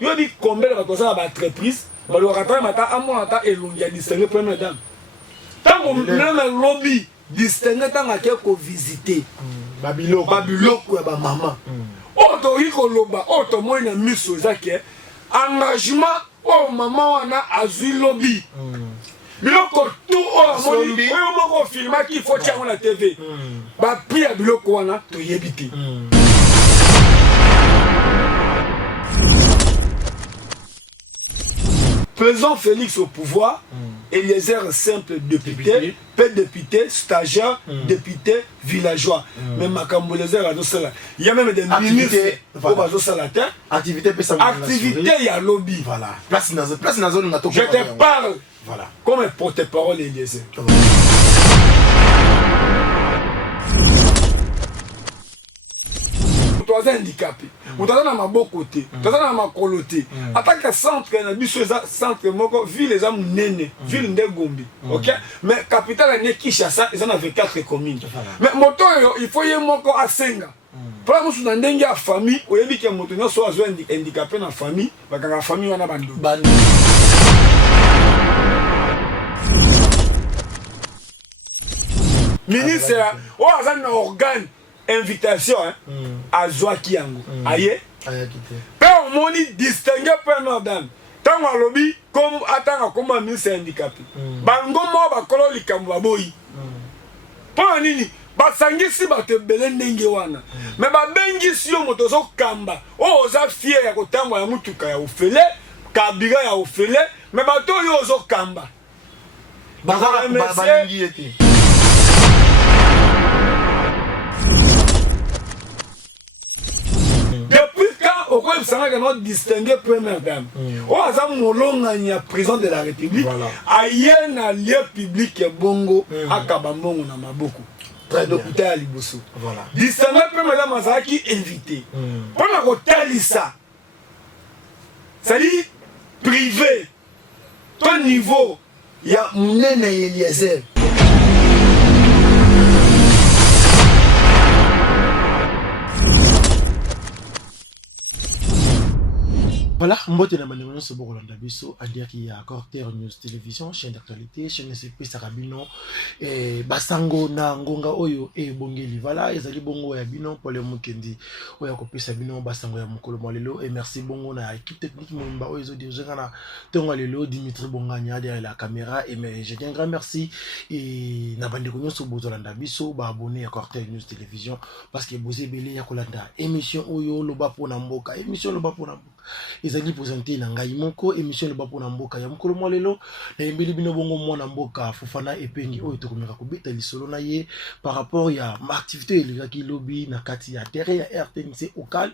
Yo dit combien de bateaux à l'entreprise, bah le raton mata à moi ata et l'on y a distingué première dame. Tant qu'on même lobby distingué tant à quel qu'on visiter. Babylone quoi ba maman. Auto iko loba auto moi na miso zake engagement oh maman wana azui lobby. Biloko tout oh moni oyo moko filma ki faut tia na TV. Ba pia biloko wana to yebiti. Président Félix au pouvoir, Eliezer simple député, député, stagiaire, député, villageois. Même Makambo Eliezer a cela. Il y a même des ministres qui activité, il y a lobby. Voilà. Place dans la zone où je te parle. Voilà. Comme un porte-parole Eliezer. Tu es handicapé. Tu es dans ma beau côté. Tu es dans ma coloté. En tant que centre, centre, ville les hommes nénés, ville de Gombi. Ok? Mais capitale est Kinshasa, ils en avaient 4 communes. Mais moto, il faut y avoir à Senga. Pour la moto, dans une famille, où il y a des motos qui sont handicapés dans la famille, la famille est en abandon. Ministre, où il y a un organe. Invitation à Zoaki Yango. Aïe. Peu au monde distingué peu madame. Tant à lobby comme attend comme un ministre handicapé. Bango mo ba kolo likambo boyi. Pas nini. Ba sangi si ba te belendenge wana. Mais ba bengi si yo moto zo kamba. O za fier ya kotambo ya mutuka ya ofele, kabira ya ofele, mais ba to yo zo kamba. Ba balingi ete. Au quoi il s'en a distingué première dame. Au hasard, mon président de la République, a un lieu public bongo à Kabambongo na Maboko. Très d'hôpital à Liboso. Distingué première dame, ça qui invité. Pendant qu'on telle ça, ça dit privé, ton niveau, il y a Mounene et Eliezer. Voilà, mbote na maneno so boko landa biso adia ki ya Corter News Télévision, chaîne d'actualité, chaîne CP Sarabino et basango na ngonga oyo e bongeli voilà ezali bongo ya bino Paul Mukendi oyo kopesa bino basango ya mokolo molelo et merci bongo na équipe technique momba oyo zo diriger na tonga lelo Dimitri Bonganya derrière la caméra et mais je dis un grand merci et na bande ko nyonso bozo landa biso ba abonné à Corter News Télévision parce que bozé belé ya kolanda émission oyo loba pona mboka émission loba pona mboka ezali présenté na ngai moko émission le bapo na mboka ya mokolo molelo na yembeli bino bongo mwana mboka Fofana Epengi oyo tokomeka kobeta lisolo na ye par rapport ya activité elekaki lobby na kati ya terre ya RTNC Okal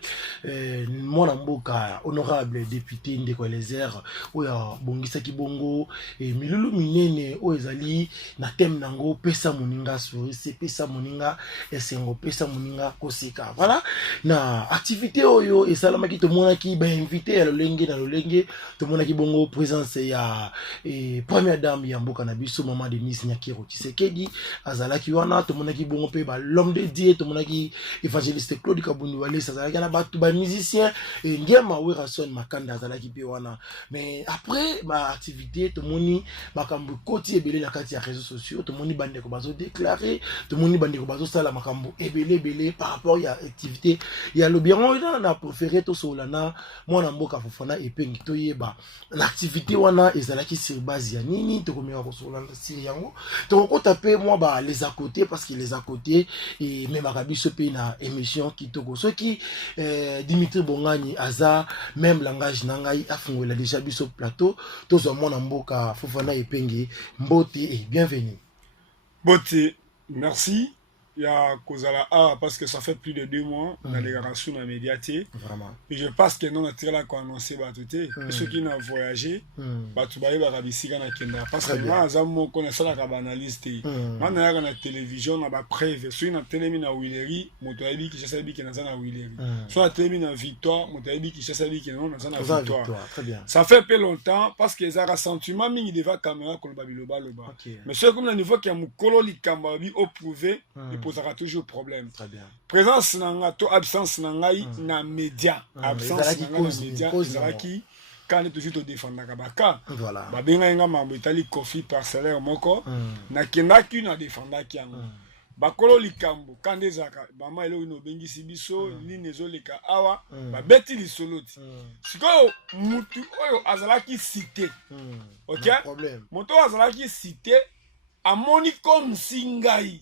mwana mboka honorable député Ndeko Eliezer oyo bongisaki bongo milulu minene oyo ezali na thème nango pesa moninga souris pesa moninga esengo pesa moninga koseka voilà na activité oyo esalamaki tomonaki invité à l'olenge na l'olenge tout le monde qui bongo présence ya première dame ya mboka na biso maman Denise Nyakiro Tshisekedi azalaki wana tout le monde qui bongo pe ba l'homme de Dieu tout le monde qui évangéliste Claude Kabundu wale azalaki na ba musicien et ngema Werason Makanda azalaki pe wana mais après ma activité tout le monde makambo koti ebele na kati ya réseaux sociaux tout le monde bande ko bazo déclarer tout le monde bande ko bazo sala makambo ebele par rapport ya activité ya lobiron na préféré to solana mwana mboka Fofana Epengi toyeba l'activité wana ezalaki sur base ya nini tokomeka ko solana sur yango tokota pe moi ba les à côté parce que les à côté et même akabiso pe na émission kitoko soki Dimitri Bongani aza même langage nangai afungola déjà biso plateau tozo mwana mboka Fofana Epengi mbote et bienvenue Bote merci. Il y a Kozala A parce que ça fait plus de 2 mois dans les déclaration dans les médiatés. Vraiment. Et je pense que non, on a annoncé ceux qui ont voyagé, Batubaye Barabisika na Kenda. Parce que moi, on connaît ça la analyste. Moi, on a la télévision, on a preuve. Soit on a télémis na Willery, Motoabi qui cherche qui est dans Willery. Soit on a télémis na Victoire, Motoabi qui cherche qui est dans Victoire. Très bien. Ça fait peu longtemps parce que ça a sentiment mingi devant caméra comme Babiloba Loba. Mais c'est comme le niveau qui a mon cololi Kambabi au prouvé. posera toujours problème. Très bien. Présence nanga to absence nanga na média. Absence nanga na média. Ezalaki quand toujours te défendre kabaka. Voilà. Ba benga nga mambo itali coffee parcellaire moko. Na kendaki na défendre ki yango. Bakolo likambo kande zaka mama elo ino bengisi biso nini ezoleka awa babeti lisoloti sikoyo mutu oyo azalaki cité OK moto azalaki cité amoni comme singai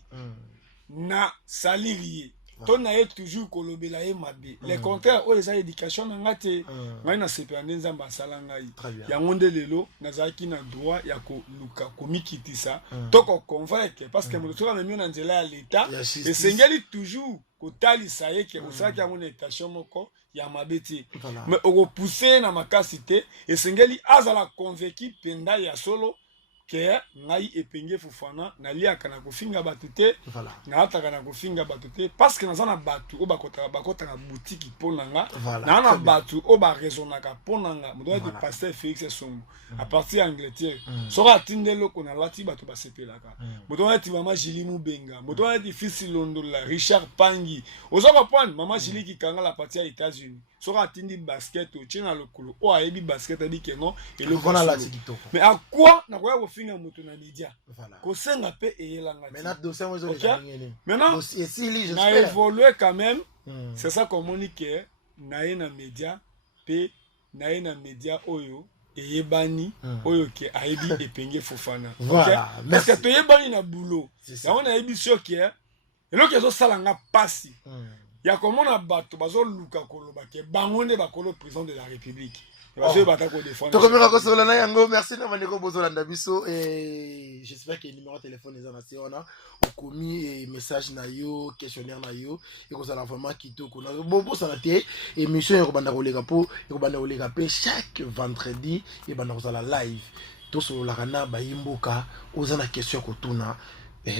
na salirié tona ye toujours kolobela ye mabe le contraire oyo eza éducation na ngate ngai na sepande nzamba asala ngai yango nde lelo nazalaki na droit ya koluka komikitisa to koconvaincre parce que moto soki amemi na nzela ya leta esengeli toujours kotalisa ye ke osalaki yango na éducation moko ya mabe te mais okopousse na makasi te esengeli azala convaincu mpenza ya solo ke ngai epenge Fofana naliaka na kofinga bato te naataka na kofinga bato te parce que naza na bato oyo bakotaka boutique mpo na nga naa na bato oyo baresonaka mpo na nga moto ete pasteur Félix Songo à partir ya Angleterre soki atindi eloko nalati bato basepelaka moto ete mama Julie Mubenga moto ete Fils Londola Richard Pangi oza comprendre mama Julie Kikangala partir ya États-Unis soki atindi basket otie na lokolo oyo ayebi basket abi kengo eloko mais à quoi nakoya kofinga moto na média kosenga mpe eyelanga maintenant na évolué quand même c'est ça komoni ke naye na média mpe naye na média oyo eyebani oyo ke ayebi epenge Fofana parce que toyebani na boulot yango nayebi soki eloko ezosala nga pasi ya komona bato bazoluka koloba ke bango nde bakolo président de la République. Merci na maneko bozolanda biso et j'espère que numéro de téléphone est na siona okomi message na yo questionnaire na yo et ko sala vraiment kitoko na bobo sala te émission ya ko banda koleka po ko banda koleka pe chaque vendredi et banda ko sala live to solo la kana ba yimboka ozana question ko tuna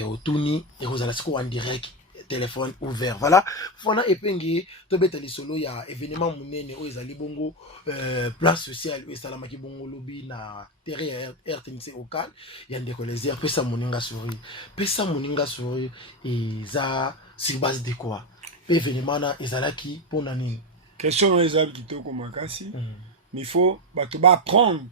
otuni et ko sala siko en direct téléphone ouvert. Voilà, Fofana epengi to betali solo ya événement munene o ezali bongo plan social o esalamaki bongo lobi na terre ya RTNC local ya ndeko les pesa moninga souri eza sur base de quoi événement na ezalaki pona nini question ezali kitoko makasi mais il faut bato ba apprendre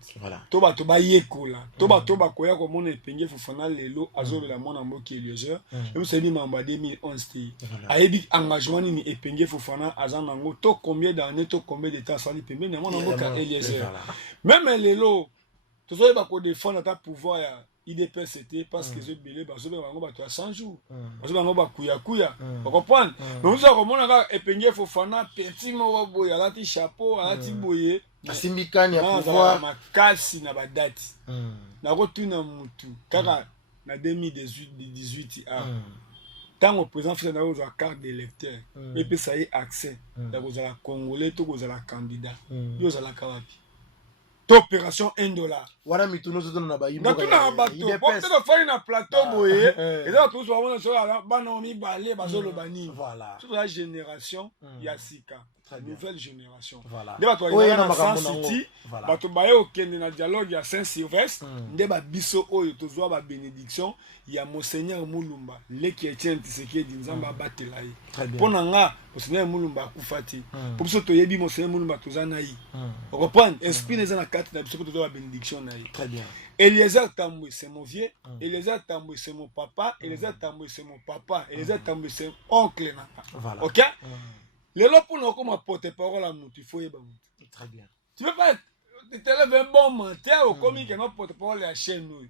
to bato ba yekola to bato ba koya ko mona epenge Fofana lelo azobela mona mboki Eliezer même c'est ni mamba 2011 ti ayebi engagement ni epenge Fofana azana ngo to combien d'années to combien de temps sali pembe na mona mboka Eliezer même lelo to so ba ko défendre ta pouvoir ya IDPCT parce que je belé bazo ba ngo bato à 100 jours bazo ba ngo ba kuya on comprend mais vous savez comment on epenge Fofana petit mo boya lati chapeau alati boye asimbikani ya pouvoir makasi na badati na kotuna mutu kaka na 2018 tango président fait na ozo carte d'électeur et puis ça y est accès da kozala congolais to kozala candidat yo zala kawapi opération $1 wana mituno zoto na bayimbo na bato peut-être fali na plateau boye et là tous vraiment sur bana mi balé bazolo bani voilà toute la génération yasika nouvelle génération voilà nde bato na San City bato baye okende na dialogue ya Saint-Sylvestre nde ba biso oyo tozwa ba bénédiction ya Monseigneur Mulumba leki Etienne Tshisekedi nzamba batela ye pona nga Monseigneur Mulumba akufati po biso toyebi Monseigneur Mulumba tozana yi on comprend esprit neza na kati na biso tozwa ba bénédiction na ye très bien Eliezer Tambwe c'est mon vieux Eliezer Tambwe c'est mon papa Eliezer Tambwe c'est mon papa Eliezer Tambwe c'est oncle na voilà OK lelo pour nous comme porte-parole à nous il faut y très bien tu peux pas t'élèves un bon menteur au comique que notre porte-parole à chaîne nous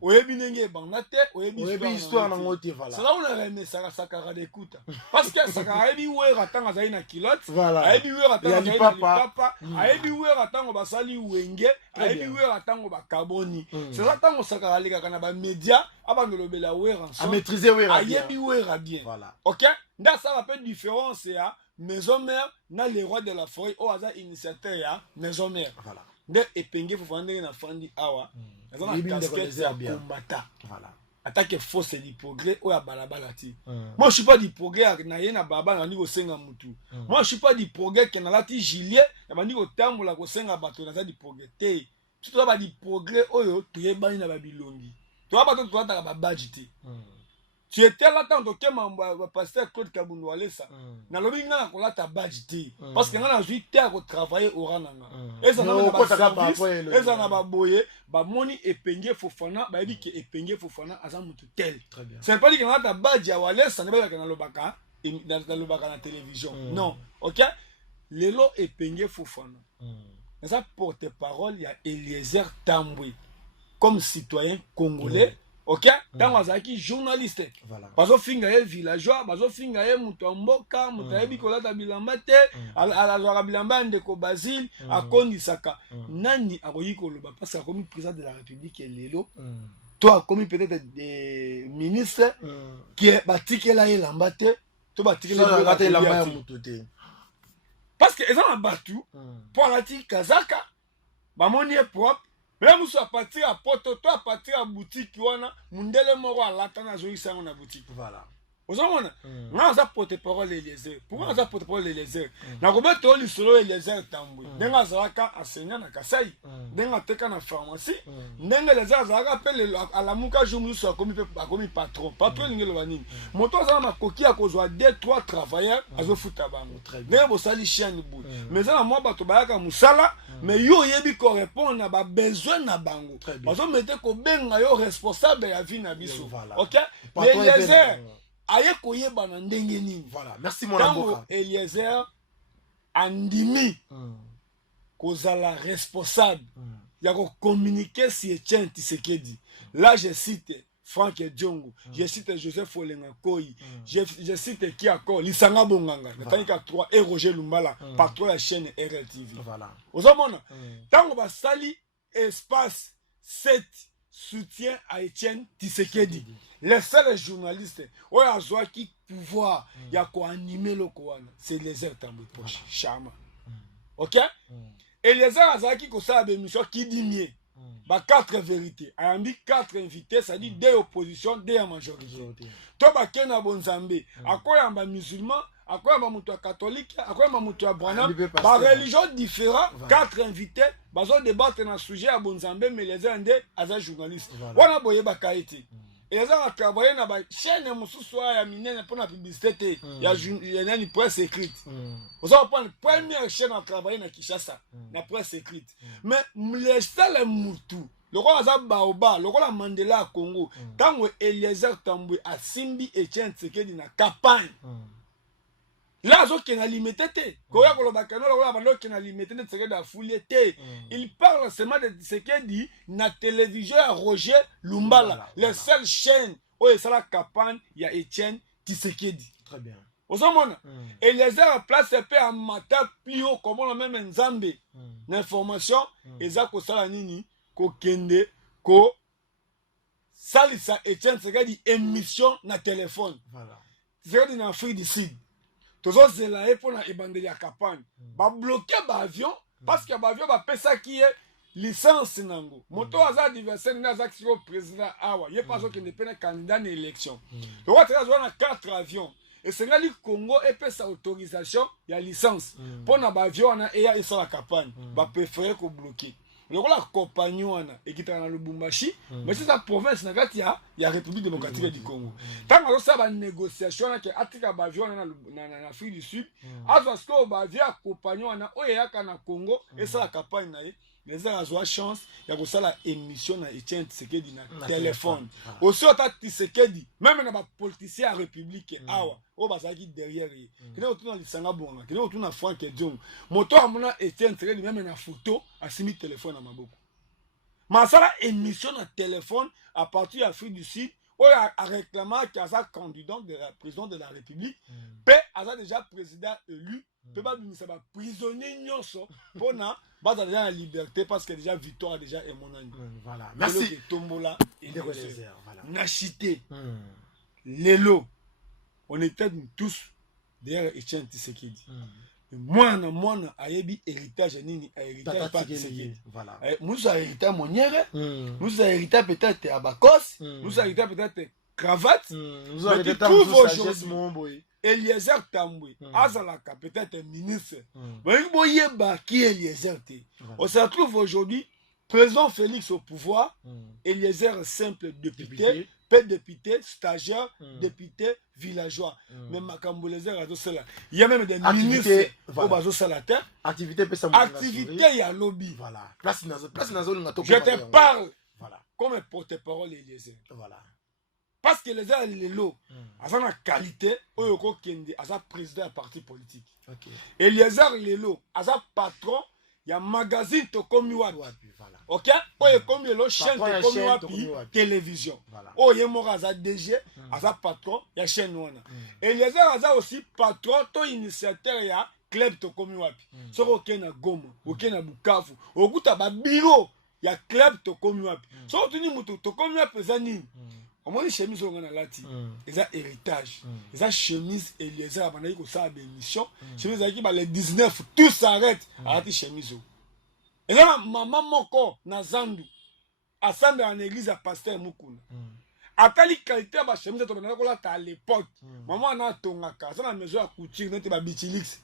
oyebi nenge banate oyebi histoire na ngote voilà c'est là où on a aimé ça sakara d'écoute parce que sakara ebi wera tanga za ina kilote voilà ebi wera tanga za ina papa ebi wera tanga basali wenge ebi wera tanga ba carboni c'est ça tanga sakara lika kana ba média abandolobela wera ensemble à maîtriser wera ebi wera bien voilà OK nda ça la peu différence ya maison mère na les rois de la forêt au hasard initiateur ya maison mère voilà de epenge Fofana na fandi awa azana casquette ya combattant voilà attaque force du progrès ou ya balabala ti moi je suis pas du progrès na ye na baba na ndiko senga mutu moi je suis pas du progrès que na lati gilet ya bandiko tambola ko senga bato na za du progrès te tout ba du progrès oyo to yebani na babilongi to ba to to ta ba badge ti tu étais là tant que mon pasteur Claude Kabundu Alessa na lobi nga na kolata badge te parce que nga na zui te ko travailler au rananga et ça na ba boye ba moni epenge Fofana ba yebi ke epenge Fofana aza mutu tel c'est pas dit que nga ta badge ya Alessa ne ba na lobaka na télévision non OK lelo epenge Fofana ça porte-parole ya Eliezer Tambwe comme citoyen congolais OK dans azaki journaliste bazo finga ye villageois bazo finga ye mutu mboka mutu yebi kolata bilamba te ala zwa bilamba ndeko Basile akondisaka nani akoyi koloba parce que comme président de la République lelo toi comme peut-être des ministres qui batikela ye lamba te to batikela ye lamba ya mutu te parce que ils ont abattu pour la tique kazaka bamoni est propre. Mais vous à partir à poto, toi à partir à boutique, mundele moro à l'atana zoïsa na boutique. Voilà. Vous avez on a porte-parole Eliezer. Pourquoi on a porte-parole Eliezer? Na kobe to li solo Eliezer Tambwe. Denga zalaka enseignant na Kasai. Denga teka na pharmacie. Denga Eliezer zalaka appelle à la muka jomu so comme patron. Patron ngelo banini. Moto za ma koki a kozwa 2-3 travailleurs azo futa bango. Denga bo sali chien bout. Mais ça moi bato bayaka musala, mais yo yebi ko répondre na ba besoin na bango. Bazo mette ko benga yo responsable ya vie na biso. OK? Eliezer aye koyeba na ndenge nini. Voilà, merci mon avocat. Eliezer andimi kozala responsable ya ko communiquer si Etienne Tshisekedi. Là je cite Franck Diongo, je cite Joseph Olenga Koyi, je cite qui encore Lisanga Bonganga, Natanika 3 et Roger Lumbala, patron de la chaîne RLTV. Voilà. Ozomona, tango ba sali espace 7 soutien à Etienne Tshisekedi. Les seuls journalistes où il y a qui pouvoir il y a quoi animer le Kouana c'est les Tambwe proche charmant. OK? Et les Azaki ko ça émission qui dit mieux. Ba 4 vérités. Ayambi 4 invités, ça dit 2 oppositions, 2 en majorité. To ba kena bonzambe, akoya ba musulman, akoya ba mutu catholique, akoya ba mutu branham, ba religion différent, 4 invités, bazo débattre na sujet à bonzambe mais les uns des aza journalistes. Wana boye ba kaiti. Et les gens ont travaillé dans la chaîne ya minene pour la publicité. Il y a une presse écrite. Vous avez la première chaîne à travailler dans Kinshasa, la presse écrite. Mais les seuls moutou, le roi Azab Baoba, le roi Mandela à Congo, tant que Eliezer Tambwe a Simbi Etienne Tshisekedi na campagne. Là, il parle seulement de ce qu'il dit na télévision à Roger Lumbala. Les seules chaînes où il y a la campagne, il y a Etienne Tshisekedi. Très bien. Aux hommes, et les heures place en matin plus haut, comme on a même un Zambé. L'information, et ça, ko salanini, ko kende, ko salisa Etienne Tshisekedi émission na téléphone. Voilà. C'est dans Afrique du Sud. Toujours zelaé pour la ebandeli ya campagne. Ba bloquer ba avion parce que ba avion ba pesa qui est licence nango. Moto aza adversaire na za ki président awa. Yé pas que ne pena candidat na élection. Le roi très na 4 avions. Et c'est là le Congo et pesa autorisation ya licence. Pour na ba avion na et ya la campagne. Ba préférer ko bloquer. Le roi la compagnon et qui est dans le Lubumbashi, mais c'est la province il y a la République démocratique du Congo. Tant que ça va négociation que atika bavion en Afrique du Sud, parce que bavia compagnon na oya kana Congo et ça la campagne na les gens ont chance il y a ça la émission na Etienne Tshisekedi na téléphone. Aussi autant Tshisekedi même na ba politicien à République awa o bazaki derrière lui. Kene autour na Lisanga Bonga, kene autour na Franck Diongo. Moto amona Etienne Tshisekedi même na photo asimi téléphone na maboko. Mais ça la émission na téléphone à partir de l'Afrique du Sud où a réclamé qu'il y a candidat de la président de la République, pe a déjà président élu, pe ba bimisa ba prisonnier nyonso pona ba déjà la liberté parce que déjà victoire a déjà est mon ami. Voilà. Merci. Tombola et les réserves. Voilà. Nachité. Lelo. On était tous derrière Etienne Tshisekedi. Moi, ayebi héritage nini héritage pas Tshisekedi. Voilà. Nous a hérité Monière, nous a hérité peut-être Abakos, nous a hérité peut-être cravate, nous a hérité aujourd'hui. Eliezer Tambwe, azalaka peut-être ministre. Mais boyeba qui Eliezer te. On se retrouve aujourd'hui président Félix au pouvoir, Eliezer simple député, pe député stagiaire député villageois mais makambo les réseaux cela il y a même des ministres au bazo salataire activité ya lobby voilà place nazo je te parle voilà comme porte-parole Eliezer voilà parce que les lelo asa na qualité oyo ko kende asa président ya parti politique OK Eliezer lelo asa patron ya magazine to komi wapi voilà OK oyo komi lelo chaîne to komi wapi télévision oyo moko asa DG asa patron ya chaîne wana Eliezer asa aussi patron to initiateur ya club to komi wapi soko okena Goma okena Bukavu okuta ba bureau ya club to komi wapi soko tuni mutu to komi wapi za nini omoni chemise on a lati eza héritage eza chemise Eliezer abandaki ko sa ba émission chemise aki ba le 19 tout s'arrête alati chemise eza maman moko na Zandu assemble en église à pasteur Mukuna atali qualité ba chemise to bana ko lata à l'époque maman na tongaka ça na maison ya couture nete ba bitilix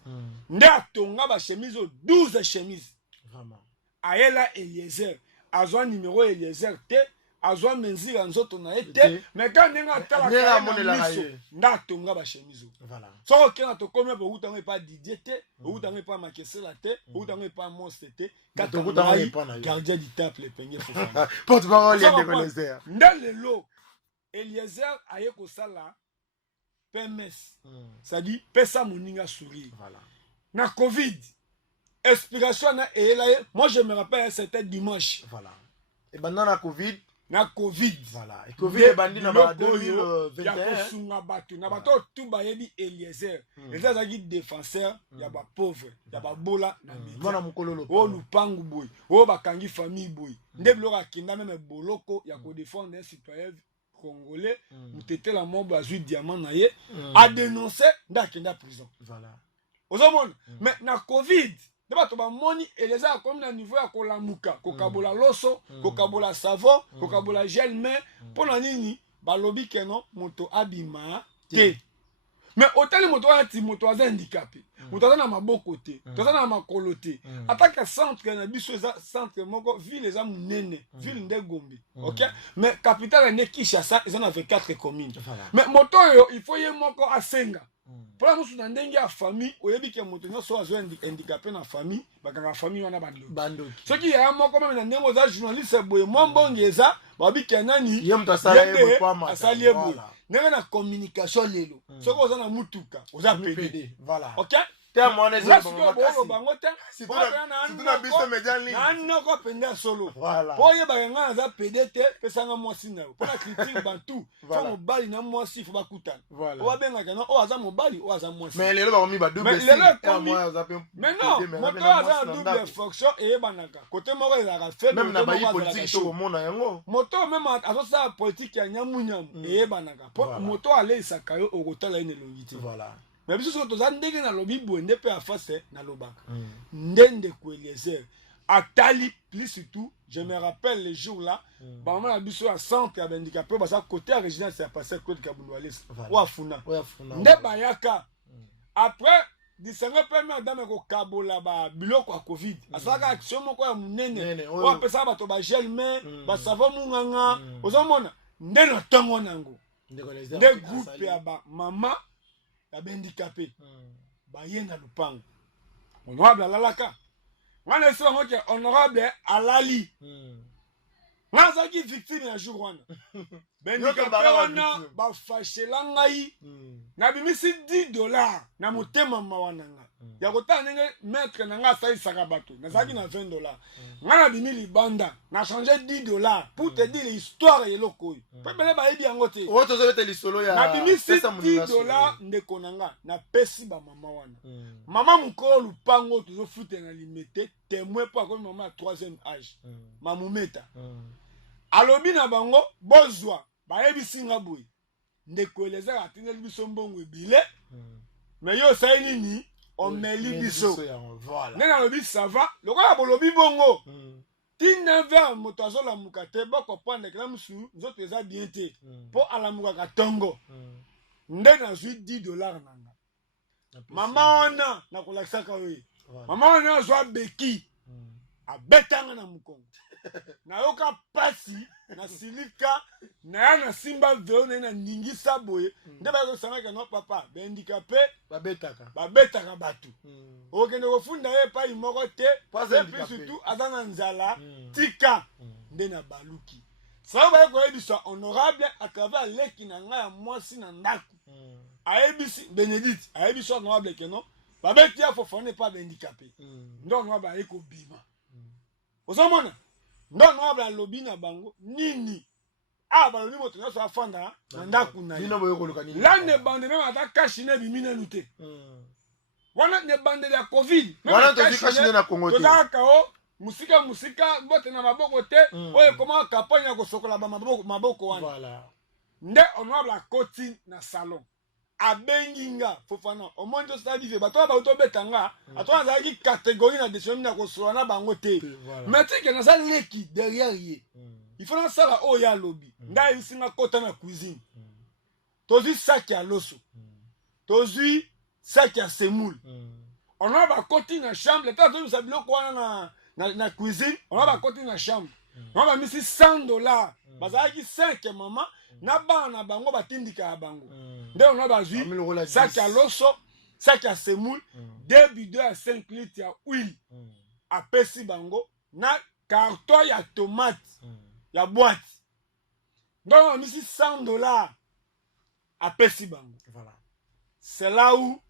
nde atonga ba chemise 12 chemises vraiment ayela Eliezer azwa numéro Eliezer te azwa menzira nzoto na ete mais quand nenga tala ka miso nda tonga ba chemise voilà so kena to komia bo utango pa Didier te utango pa Makesela te utango pa Monstre te kato utango pa na gardien du temple penge fofana porte-parole ya Eliezer ndalelo Eliezer aye ko sala PMS ça dit pesa moninga sourire voilà na Covid explication na eyela moi je me rappelle c'était dimanche voilà et maintenant la Covid na Covid voilà et Covid bandi na ba 2021 ya kosunga bato na bato tout bayebi Eliezer Eliezer azaki défenseur ya ba pauvre ya ba bola na mwana mukololo o lupangu boy o bakangi famille boy nde biloko akinda même boloko ya ko défendre un citoyen congolais mutete la mobo azui diamant na ye a dénoncer ndakenda prison voilà ozomona mais na Covid de bato bamoni Eliezer comme na niveau ya kolamuka kokabola loso kokabola savon kokabola gel main pona nini balobi keno moto abima te mais otali moto wana ti moto aza handicapé moto aza na maboko te to aza na makolo te ataka centre na biso eza centre moko ville eza munene ville nde Gombe OK mais capitale ne Kinshasa eza na 24 communes mais moto yo il faut ye moko asenga pour la musu na ndenge ya famille oyebi ke moto nyonso azo handicapé na famille bakanga famille wana bando soki ya moko même na ndenge oza journaliste boye mombonge eza babi ke nani ye mto asala ye bo asali ye bo ndenge na communication lelo soki oza na mutuka oza PD voilà OK terme on est bango te na noko pende solo po ye bakanga aza PD te pesanga mwasi na yo po na critique bantu fo mobali na mwasi fo bakutana po babengaka no o aza mobali o aza mwasi mais lelo bakomi ba double mais non moto aza double fonction eyebanaka côté moko ezalaka faible même na bayi politique to komona yango moto même azosala politique ya nyamunyamu eyebanaka po moto aleisaka yo okotala ye nelongi te voilà mais biso soki toza ndenge na lobi boye nde mpe afase na lobaka nde ndeko Eliezer atali plus surtout je me rappelle les jours là bamama na biso ya centre ya bandicapé baza côté ya résidence ya pasteur Claude Kabundu Alès o afuna nde bayaka après disanga mpe madame kokabola babiloko ya Covid asalaka action moko ya monene o apesaka bato bagel main basavo munganga ozomona nde na ntongo nango nde groupe ya bamama ya bandicapé baye na lupango honorable alalaka wana esi bango ke honorable alali nga azalaki victime ya jour wana bandicapé wana bafashela ngai nabimisi $10 na motema mawa na nga ya kotala ndenge maître na nga asalisaka bato nazalaki na $20 nga nabimi libanda na change $10 pour te dire histoire eloko oyo mpe bele bayebi yango te nabimisi $10 ndeko na nga napesi bamama wana mama mokolo lupango tozofute na limete témoin mpo akomi mama ya 3e âge mamumeta alobi na bango bozwa bayebisi nga boye ndeko Eliezer atindeli biso mbongo ebile mais yo osali nini omeli biso nde nalobi sava lokola bolobi bongo ti 9h moto azolamuka te bokopanda ekela mosu nzoto eza bien te mpo alamukaka ntongo nde nazwi $10 na nga mama wana nakolakisaka oyo mama wana azwa beki abetanga na mukongo nayoka pasi na silika na ya na simba veo na ningisa boye nde bayokosangaka no papa behandicapé babetaka bato okende kofunda ye epai moko te epi surtout aza na nzala tika nde na baluki sala bayekoyebisa honorable à travers leki na ngai ya mwasi na ndako ayebisi Bénédicte ayebisi honorable ke non babeti ya Fofana pas behandicapé ndo honorable aye kobima ozomona ndo honorable alobi na bango nini balobi moto nyonso afanda na ndako na ye la ne bande meme ata kashi ne bimi nanu te wana ne bande ya covid tozalaka o musika mbote na maboko te oyo ekoma kampagne ya kosokola maboko wana nde honorable akoti na salon abenginga Fofana omonji osali vive bato bauto betanga ato azalaki catégorie na décision na kosola na bango te mais tike na ça leki derrière ye il faut na sala o ya lobby ngai isinga kota na cuisine tozi sac ya loso tozi sac ya semoule on a ba koti na chambre ta tozi sa biloko wana na cuisine on a ba koti na chambre on a mis $100 bazalaki 5 mama na bana bango batindika ya bango nde on a bazui sac ya loso sac ya semoule 2 bidons ya 5 litres ya huile apesi bango na carton ya tomate ya boîte donc on a mis $100 apesi bango voilà c'est là où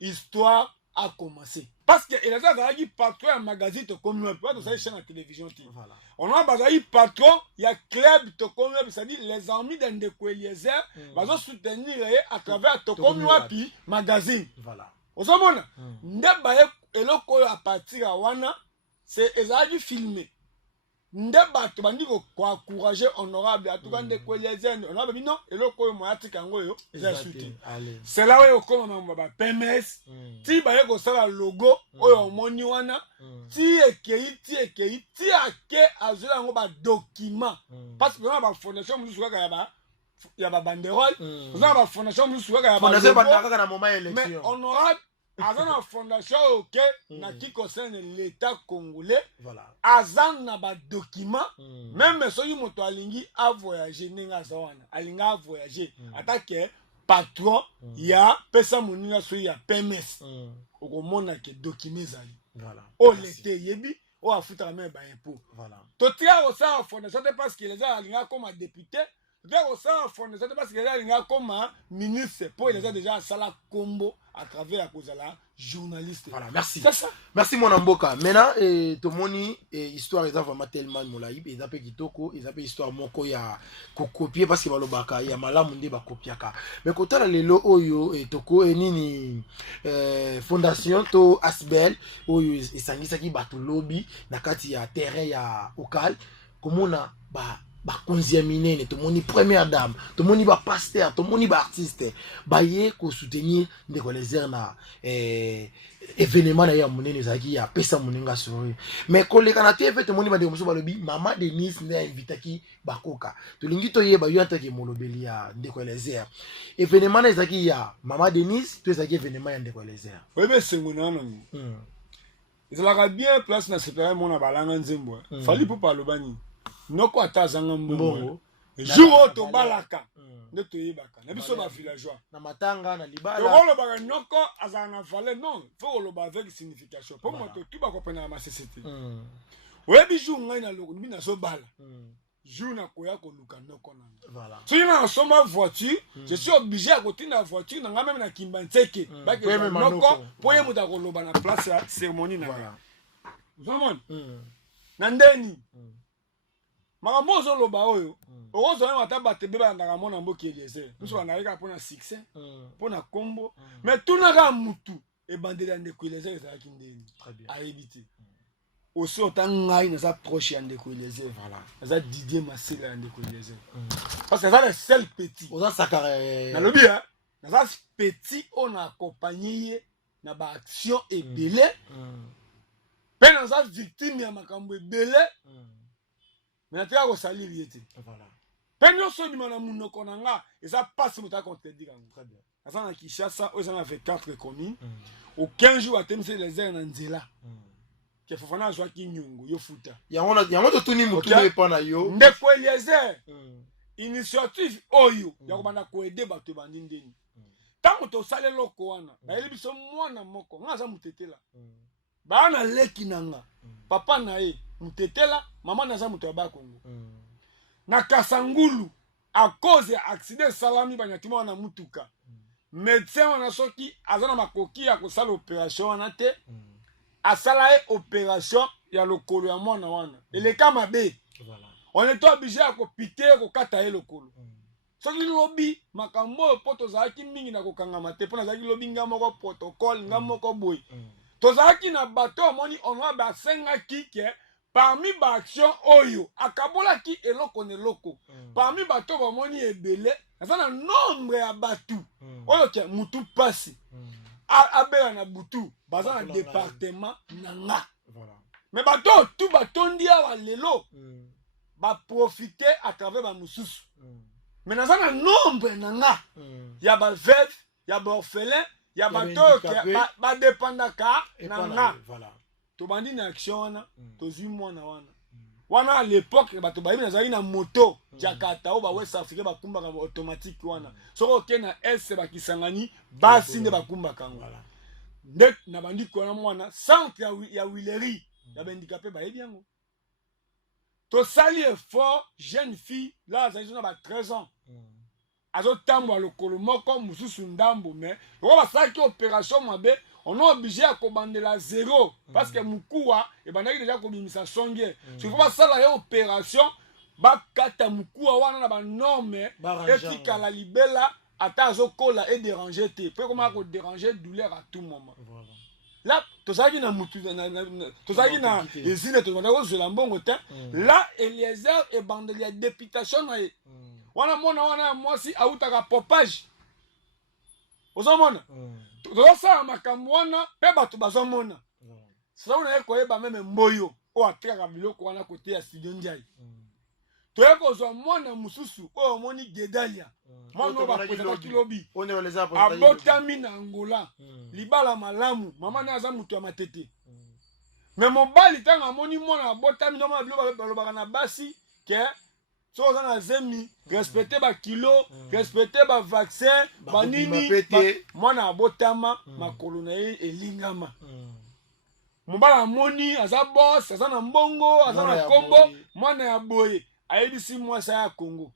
histoire a commencé parce que il a dit patron un magazine to comme pas de ça chaîne à télévision voilà on a bazali patron il y a club to comme ça dit les amis d'Ndeko Eliezer bazo soutenir à travers to comme wapi magazine voilà ozomona ndeba eloko à partir wana c'est ezali filmé ndeba to bandi ko encourager honorable à tout cas Ndeko Eliezer on a dit non eloko yo moyati kango yo c'est là où comme mama ba PMS ti ba yeko sala logo oyo moni wana ti ekei ti ake azula ngo ba document parce que on a ba fondation musu kaka ya ba banderole on a ba fondation musu kaka ya ba fondation bandaka na moment élection mais honorable azana fondation OK na qui concerne l'état congolais voilà azana ba document même soki moto alingi a voyager ninga zawana alinga voyager attaque patron ya pesa moninga so ya PMS okomona ke document zali voilà o l'été yebi o afuta même ba impôt voilà to tia au ça fondation parce que les alinga comme député vers au sein fondation parce que là il y a comme ministre pour les a déjà sala combo à travers la cause là journaliste voilà merci c'est ça merci mon amboka maintenant to moni histoire est vraiment tellement molaïb et zape kitoko et zape histoire moko ya copier parce que balobaka ya malamu nde ba kopiaka mais kotala lelo oyo toko nini fondation to Asbel oyo esangisaki bato lobby na kati ya terrain ya Okal komona ba konzia minene to moni première dame to moni ba pasteur to moni ba artiste ba ye ko soutenir Ndeko Eliezer na événement na ya monene zaki ya pesa moninga sori mais koleka na TV to moni ba de muso balobi mama Denise ne invitaki bakoka to lingi to ye ba yo ataki molobeli ya Ndeko Eliezer événement na zaki ya mama Denise to zaki événement ya Ndeko Eliezer obe sengona nani ezalaka bien place na separa mona balanga nzembo fali pour palobani noko atazanga mbongo jour to balaka nde toyebaka na biso ba villageois na matanga na libala to baka noko azana valeur non faut le avec signification pour moi tout ba kopena na société oyebi jour ngai na loko mbina so bala jour na koya ko luka noko na voilà si na soma voiture je suis obligé à côté na voiture na même na kimba nteke ba ke noko po ye muta ko loba na place ya cérémonie na voilà zomon na ndeni makambo zo loba oyo ozo na mata batebe ba ndaka mona mboki Eliezer muso banaleka pona succès pona combo mais tunaka mutu e bandela Ndeko Eliezer ezalaki ndeni aebiti aussi autant ngai na za proche ya Ndeko Eliezer voilà za Didier Masela ya Ndeko Eliezer parce que ça le seul petit oza sakara na lobi hein na za petit on a accompagné na ba action ebele pe na za victime ya makambo ebele mais tu as resali liété voilà penyo so bima na munoko nanga eza passe muta contredire très bien asa na Kinshasa oza na 24 communes au 15 jours atemse les airs na nzela ke Fofana azwaki nyongo yo futa yango totuni mutu epa na yo ndeko Eliezer initiative oyo ya kobanda koede bato bandi ndeni ntango tosala eloko wana bayeli biso mwana moko nga aza mutetela bana leki na nga papa na ye mutetela mama na aza moto ya bakongo na Kasangulu a cause ya accident salami banyatima wana mutuka médecin wana soki aza na makoki ya kosala opération wana te asala ye opération ya lokolo ya mwana wana eleka mabe on est obligé à kopite kokata ye lokolo soki lobi makambo oyo po tozalaki mingi na kokangama te mpo nazalaki lobi nga moko protocole nga moko boye tozalaki na bato omoni honorable asengaki ke parmi baaction oyo akabolaki eloko na eloko parmi bato bamoni ebele aza na nombre ya batu oyo ke mutu pasi abela na butu baza na département na nga mais bato tu batondi awa lelo baprofite à travers bamosusu mais naza na nombre na nga ya baveuve ya baorphelin ya bato badépendaka na nga tobandi na action wana tozwi mwana wana à l'époque bato bayebi nazalaki na moto jakata oyo bawest africain bakumbaka automatique wana soki oke na ese bakisangani basi nde bakumbaka yango nde na bandi kona mwana centre ya wileri ya bahandicapé bayebi yango tosali effort jeune fille là azalaki na ba 13 ans azotambola lokolo moko mosusu ndambo mais loko basalaki opération mabe on est obligé à commander la zéro parce que mukuwa ebandaki déjà kobimisa songe so faut basala ya opération bakata mukuwa wana na banorme etikala libela ata azokola et déranger te pe comment ko déranger douleur à tout moment là tozalaki na mutu tozalaki na ezine tozalaki kozwela mbongo te là Eliezer ebandeli ya députation na ye wana mona wana mwasi autaka popage ozomona tozosala makambo wana mpe bato bazomona sasa na ye koyeba meme mboyo oyo atekaka biloko wana kote ya studio Ndiaye toye kozwa mwana mosusu oyo omoni Gedalia mwana oyo bapresentaki lobi abotami na Angola libala malamu mama naye aza moto ya matete me mobali ntango amoni mwana abotami nomona biloko balobaka na basi ke so oza na zemi respecte bakilo respecte bavaccin banini mwana abotama makolo na ye elingama mobali amoni aza bos aza na mbongo aza na kombo mwana ya boye ayebisi mwasi ya Congo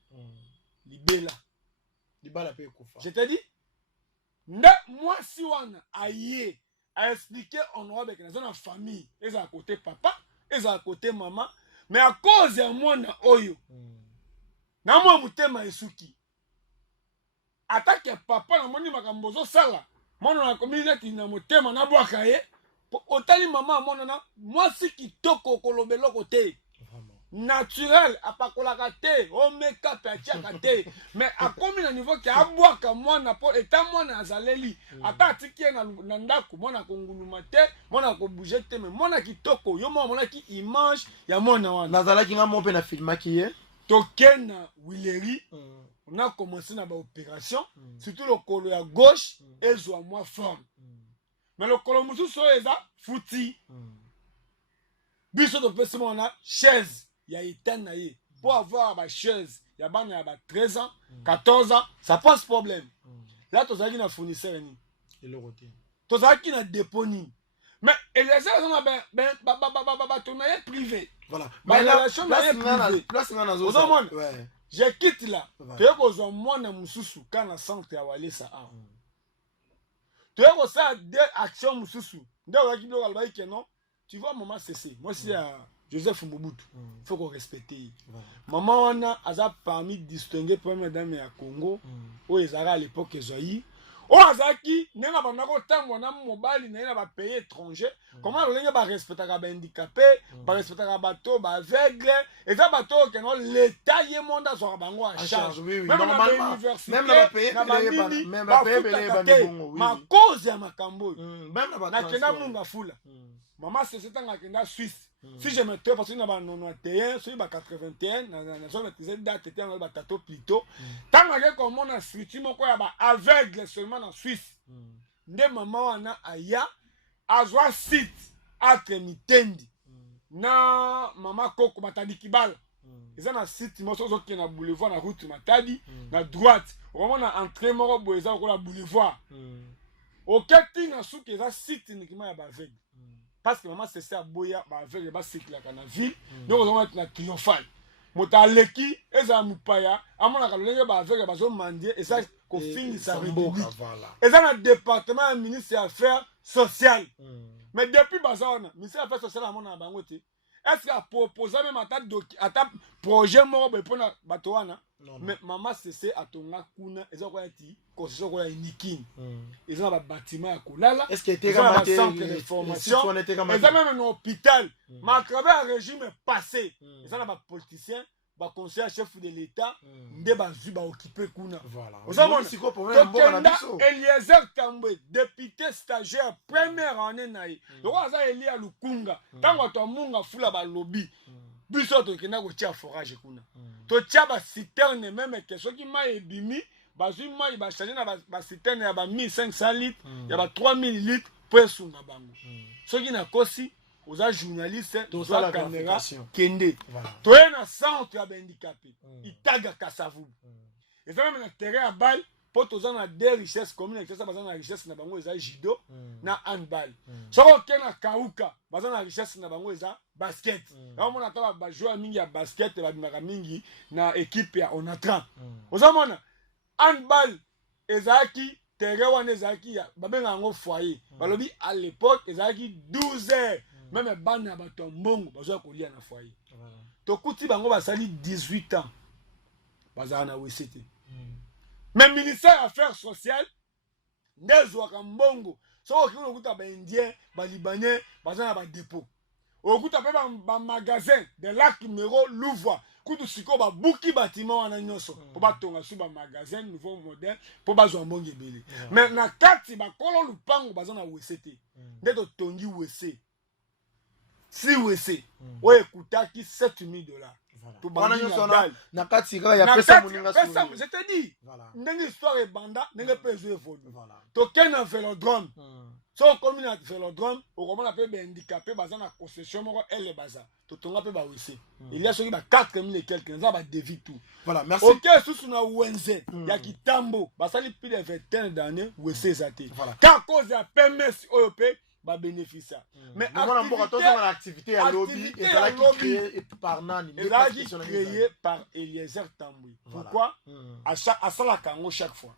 libala pe kufa je te dis nde mwasi wana aye a expliqué honorable que na famille eza côté papa eza côté maman mais à cause ya mwana oyo na mwa mutema esuki atake papa na moni makambo zo sala mwana na community na mutema na bwaka ye otali mama mwana na mwasi kitoko kolobeloko te naturel apakolaka te o make up atiaka te mais akomi na niveau ke abwaka mwana po eta mwana azaleli ata atiki na ndako mwana konguluma te mwana ko bouger te mais mwana kitoko yo mwana ki image ya mwana wana nazalaki nga mo pe na filmaki ye tokena wileri on a commencé na ba opération surtout le colo ya gauche ezwa moins forme mais le colo mosusu eza futi biso to pesi mona chaise ya étane na ye pour avoir ba chaise ya bana ya ba 13 ans 14 ans ça pose problème là tozaki na fournisseur ni eloko tozaki na dépôt ni mais Eliezer on a ba tourner privé voilà mais la relation place ngana zo ouais je quitte là tu es kozwa mwana mususu kana centre ya walesa a tu es kosa deux actions mususu ndio wakilo kalbai que non tu vois maman cessé moi c'est Joseph Mobutu faut qu'on respecte maman wana aza parmi distingué première dame ya Congo o ezara à l'époque Ezoyi o azaki nenga bandako tango na mobali na ba pays étranger comment on ba respectaka ba handicapé ba respectaka bato ba aveugle et ça bato que non l'état yé monde so bango en charge même normalement même na ba pays même ba pays belé ma cause ya makambo même na kenda munga fula maman c'est tanga kenda Suisse si je me trompe parce que na ba 91 sur ba 81 na zone de date était na ba tato plutôt tanga ke comme on a structure moko ya ba aveugle seulement en Suisse nde maman wana aya azwa site atre mitendi na mama koko matadi kibala eza na site moso ozoke na boulevard na route matadi na droite okomona entrée moko boye eza lokola boulevard oketi na suki eza site nikima ya baveugle parce que mama sese aboya baveugle basekilaka na ville donc ozomona na triomphal moto aleki eza mopaya amonaka lolenge baveugle bazomandie eza kofingisa république eza na département ya ministre ya affaires sociales mais depuis baza wana ministre ya affaires sociales amona na bango te est-ce que apropose même ata projet moko boye mpona bato wana mais mama sese atonga kuna eza koya ti concession koya inikini eza na babâtiment ya kolala eza na bacentre de formation eza même na hôpital mais à travers un régime passé eza na bapoliticien baconseiller chef de l'état nde bazwi baoccupe kuna tokenda Eliezer Tambwe député stagiaire première année na ye loko aza eli ya lukunga ntango bato amunga fula balobi biso tokenda kotia forage kuna totia baciterne meme ke soki mai ebimi bazwi mai bachange na baciterne ya ba 1500 litres ya ba 3000 litres po esunga bango soki nakosi oza journaliste toza caméra kende toye na centre ya bahandicapé itaga kasavubu eza meme na terrain ya balle po toza na deux richesses commune richesse baza na richesse na bango eza judo na handball soki oke na kauka baza na richesse na bango eza basket omona ata bajoueur mingi ya basket babimaka mingi na équipe ya onatran ozomona handball ezalaki terrain wana ezalaki babenga yango foyer balobi à l'époque ezalaki 12 heures même bana ya bato ya mbongo bazwa kolia na foyer tokuti bango basali 18 ans bazala na wc te mais ministère ya affaires sociales nde ezwaka mbongo soki okiki okuta baindien balibanais baza na badépôt okuta mpe bamagasin de lac numéro louvre kutu sikoyo babuki batima wana nyonso mpo batonga su bamagasin nouveau modèle mpo bazwa mbongo ebele mais na kati bakolo lupango baza na wc te nde totongi wc si wc oyo ekutaki $7000 na kati kaka ya pesa moninga solo je te dis ndenge histoire ebanda ndenge mpe ezo évolue tokende na vélodrome so okomi na vélodrome okomona mpe bahandicapé baza na concession moko ele baza totonga mpe bawc elia soki ba 4000 et quelque eza badevi tout oke susu na wenze ya kitambo basali plus de 21 d'année wc eza te ka cause ya pms oyo mpe ba bénéfice mais activité à lobby créée par nani créé par Eliezer Tambwe pourquoi à ça kango chaque fois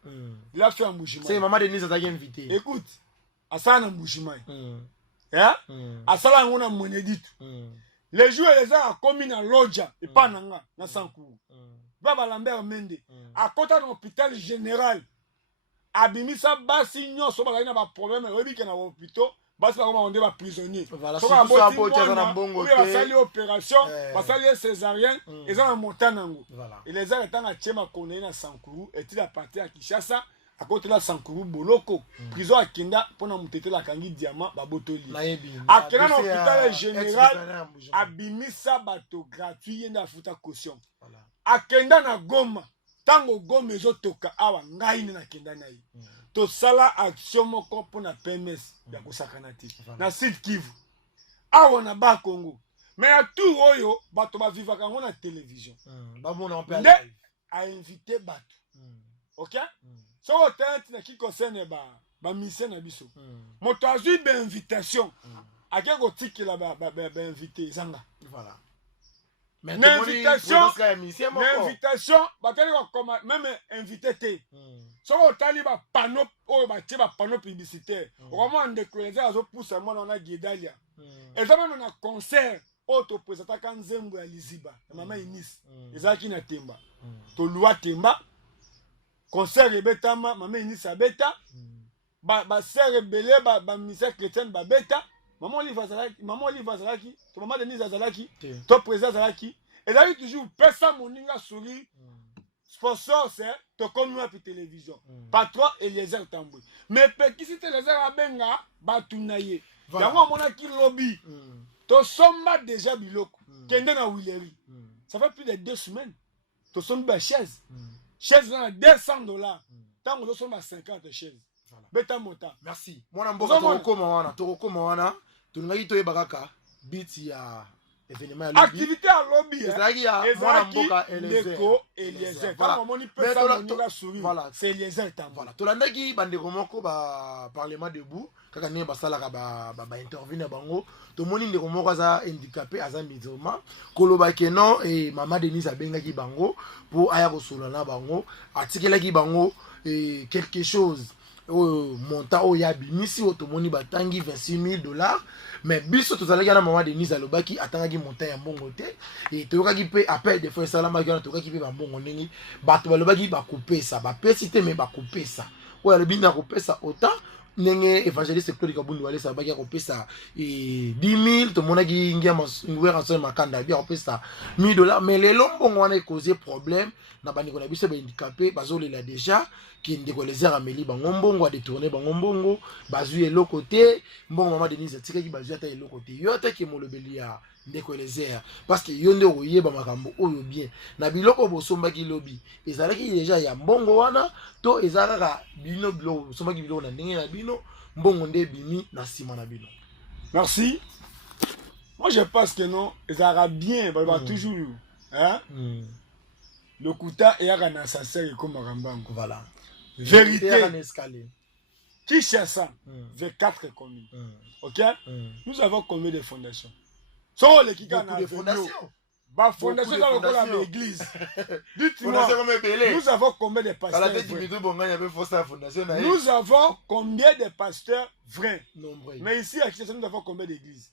il a fait un mouvement c'est maman Denise a invité écoute à ça un mouvement hein à ça là on a monédite les jours les a commis na loja et pas nanga na Sankuru baba Lambert Mende à côté de l'hôpital général abimisa basi nyonso bazali na ba problème oyebi na hôpital basi ba on ba prisonnier basali opération basali césarienne eza na montanango et les gens étant à Tchema connaît na Sankuru et il a parti à Kinshasa à côté de Sankuru boloko prison à Kenda pona mutete la kangi diamant ba botoli à Kenda na hôpital général abimisa bato gratuit yenda futa caution à Kenda na Goma tango Goma ezotoka awa ngai na Kenda na yi to sala action moko pona PMS ya kosakana te na Sud Kivu awa na ba Congo mais à tout oyo bato ba vivaka ngo na télévision babona on peut a invité bato OK so otenti na ki concerne ba mission na biso moto azui ba invitation ake ko tikela ba invité zanga voilà mais invitation batali comme même invité te so otali ba panneau oyo batie ba panneau publicitaire vraiment ndekoloze azopusa mwana wana Gedalia eza même na concert oyo topresentaka nzembo ya liziba ya mama Eunice ezalaki na Temba tolua Temba concert ebetama mama Eunice abeta ba sœur ebele ba ministère chrétienne babeta maman Olive azalaki to maman Denise azalaki to président azalaki ezalaki toujours pesa moninga sourire sponsor c'est to comme na télévision patron Eliezer Tambwe mais pekisi Eliezer abenga batuna ye yango monaki lobby to somba déjà biloko kende na Willery ça fait plus de 2 semaines to somba chaise na $200 tango to somba 50 chaises beta monta merci mwana mboka tokoma wana tolingaki toyeba kaka biti ya événement ya activité à lobby ezalaki ya mwana mboka Eliezer kama omoni pesa moninga suri c'est Eliezer tambo voilà tolandaki bandeko moko ba parlement debout kaka ndenge basalaka ba interview na bango tomoni ndeko moko aza handicapé aza musulman koloba ke non et mama Denise abengaki bango pour aya kosolola na bango atikelaki bango quelque chose montant oyo abimisi oyo tomoni batangi $26,000 mais biso tozalaki na mama Denise alobaki atangaki montant ya mbongo te et toyokaki mpe appel des fois esalamaki wana toyokaki mpe bambongo ndenge bato balobaki bakopesa bapesi te me bakopesa oyo alobi na kopesa autant ndenge évangéliste Claude Kabundu walesa alobaki akopesa 10,000 tomonaki ngweranson makanda abi akopesa $1,000 mais lelo mbongo wana ekozie problème na bandeko na biso bahandicapé bazolela déjà ki ndeko Eliezer ameli bango mbongo adetourne bango mbongo bazwi eloko te mbongo mama Denise atikaki bazwi ata eloko te yo te ki molobeli ya ndeko Eliezer parce que yo nde oyeba makambo oyo bien na biloko bosombaki lobi ezalaki déjà ya mbongo wana to ezalaka bino biloko bosombaki biloko na ndenge na bino mbongo nde bimi na nsima na bino. Merci. Moi je pense que non ezalaka bien ba toujours hein le kuta eyaka na sasere comme makambango voilà. Vérité. Qui cherche ça? V4 communes. Ok? Nous avons combien de fondations? Sont les qui gagnent des fondations? Bah, fondation dans l'église. Dites-moi, nous avons combien de pasteurs vrais? Nous avons combien de pasteurs vrais? Mais ici, à Kinshasa, nous avons combien d'églises?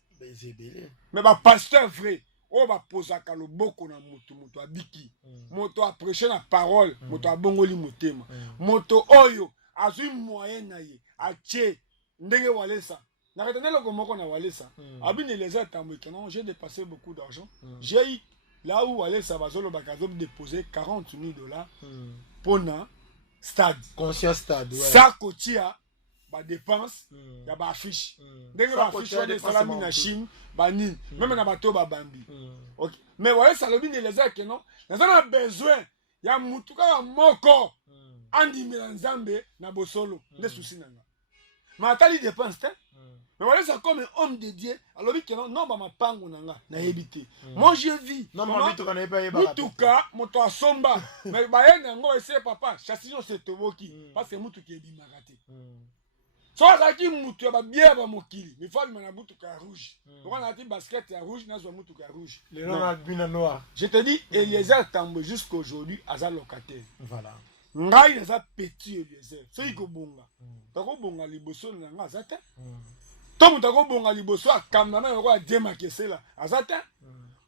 Mais bah, pasteurs vrais. On va poser à beaucoup na moto abiki moto a prêcher la parole moto a bongoli motema moto oyo azui moyen na ye atie ndenge walesa na retenir le moko na walesa abine les atambo non j'ai dépassé beaucoup d'argent j'ai là où walesa bazolo bakazo déposer $40,000 pour na stade conscience stade ça kotia ba dépense ya ba affiche ndenge ba affiche de salami na Chine ba nini même na bato ba bambi OK mais ouais ça lobi ne les a que non nous avons besoin ya mutuka moko andi milanzambe na bosolo nde souci nanga mais atali dépense te mais voilà ça comme un homme de Dieu alors que non ba mapango nanga na yebité moi je vis non mutuka na yeba mutuka moto asomba mais ba yena ngo ese papa chassion c'est toboki parce que mutuka ebimaka te so azaki mutu ya babiere ba mokili mifali mana mutuka ya rouge donc on a dit basket ya rouge nazo mutuka ya rouge le nom a bina noir je te dis Eliezer Tambo jusqu'aujourd'hui aza locataire voilà ngai naza petit Eliezer so iko bonga tako bonga liboso na nga aza te to mutu akobonga liboso akamna na yoko adie makesela aza te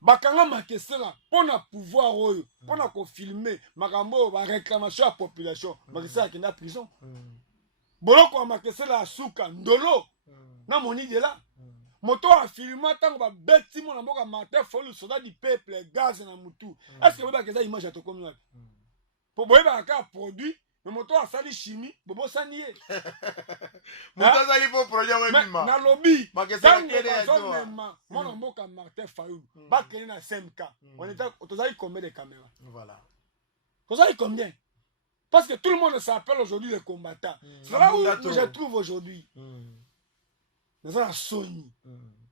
bakanga makesela pona pouvoir oyo pona kofilme makambo ba réclamation ya population makesela akenda prison boloko ya makesela asuka ndolo na moni de là moto a filmé tango ba beti mona mboka Martin Fayulu soldat du peuple gaz na mutu est-ce que boba keza image to komi wapi po boyeba ka produit mais moto a sali chimie bobo sanier moto azali po projet wa bima na lobby makesela kede zo mona mboka Martin Fayulu ba kene na 5K on était tozali combien de caméras voilà tozali combien. Parce que tout le monde s'appelle aujourd'hui les combattants. C'est là où je trouve aujourd'hui. Dans la Sony.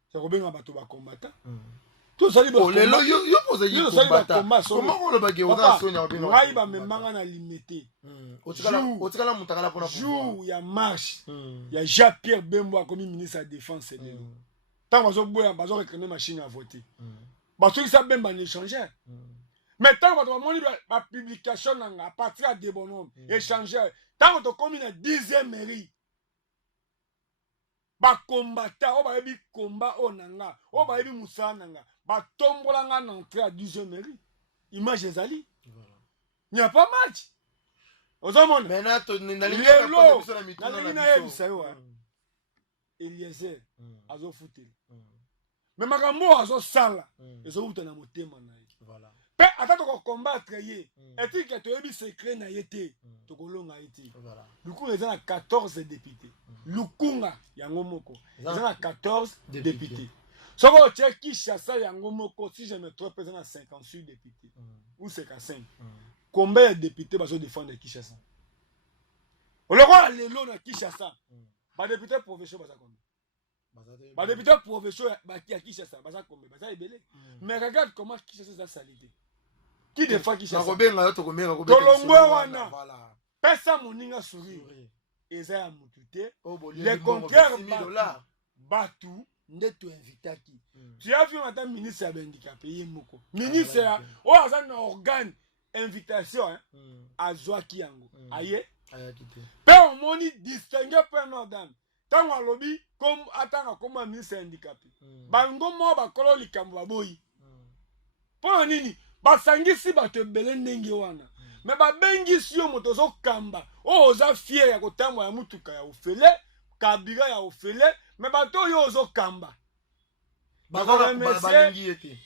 C'est Robin Abato ba combattant. Tout ça libre. Les yo posé combattant. Comment on le bague au dans Sony Robin? Rai ba me manga na limité. Otikala mutakala pona jour il y a marche. Il y a Jean-Pierre Bembo comme ministre de la défense et de tant bazo boya bazo réclamer machine à voter. Bazo qui ça Bemba n'échanger. Mais tant que tu as ma publication à partir de bonhommes, échangeurs, tant que tu as commis la 10e mairie, ba combattant, on va y combat au nanga, on va y moussa nanga, ba tombolanga n'entrée à 10e mairie. Image Ezali. Il n'y a pas match. Aux hommes, maintenant, tu n'as Eliezer, azo fouté. Mais makambo azo sala, ezo fouté na motema na ye. Voilà. Pe attends ko combattre ye. Et que tu as secret na yete, to kolonga yete. Voilà. Du coup, ils ont 14 députés. Lukunga yango moko. Ils ont 14 députés. Soko Tcheki Chassa yango moko, si je me trompe, ils ont 58 députés. Ou 55. Combien de députés bazo défendre Kinshasa? On le voit lelo na Kinshasa. Ba député provinciaux baza combien? Bah député provinciaux à Kinshasa, baza combien, baza ebele. Mais regarde comment Kinshasa ça salité. Qui défend Kinshasa? Tolongwe wana. Voilà. Pesa moninga sourire. Eza ya mutute. Les contraires batu ndeto invitaki. Tu as vu madame ministre ya handicapé yemoko. Ministre ya o aza na organe invitation hein. Azwaki yango. Aye. Pe omoni distinguer pe madame. Tango alobi comme atanga comme ministre handicapé. Bango mo bakolo likambo baboyi. Po nini? Basangisi bato bele ndenge wana. Mais babengi si yo moto zo kamba. O oza fier ya kotangwa ya mutuka ya ofele, kabira ya ofele, mais bato yo ozo kamba.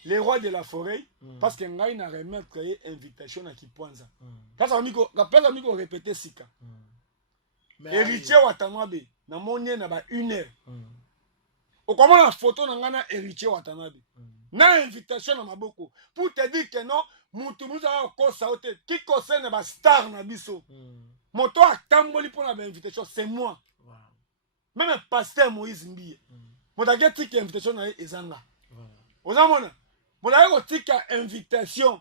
Les rois de la forêt parce que ngai na remettre invitation à Kipwanza. Kasa miko, kapela miko répéter sika. Héritier Watanabe na monye na ba 1 heure. Okomona la photo na ngana héritier Watanabe. Na invitation na maboko pour te dire que non mutu muza ko saote qui concerne ba star na biso. Moto atamboli pour la invitation c'est moi. Même le pasteur Moïse Mbiye. Moto geti ki invitation na ezanga. Ozamona. Moto tika invitation.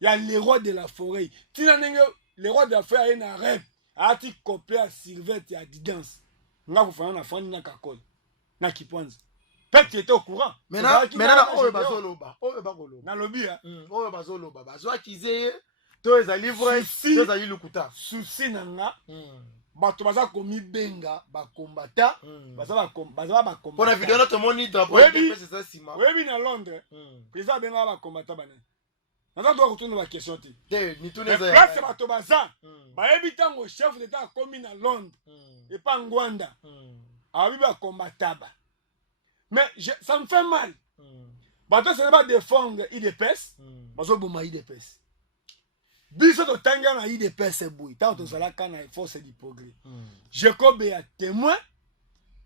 Ya les rois de la forêt. Tina nenge les rois de la forêt na rep. Ati copier à Sylvette et à Didance. Nga kufana na fani na kakol. Na Kipwanza. Peut-être tu étais au courant. Maintenant, on va zoloba. On va zoloba. Na lobby hein. On va zoloba. Bazwa kize. To ezali vrai. To ezali lukuta. Souci nanga. Bato baza komi benga ba combattant. Baza ba combattant. Pour la vidéo notre moni drapeau de c'est ça sima. Oui, na Londres. Président benga ba combattant bané. Naza doit retourner la question ti. Ni tout les place bato baza. Ba ebitango chef d'état komi na Londres. Et pas Ngwanda. Abi ba combattant ba. Mais ça me fait mal. Bato c'est pas défendre IDPS. Bazo boma IDPS. Biso to tanga na IDPS boui. Tant to sala kana force du progrès. Jacob est témoin.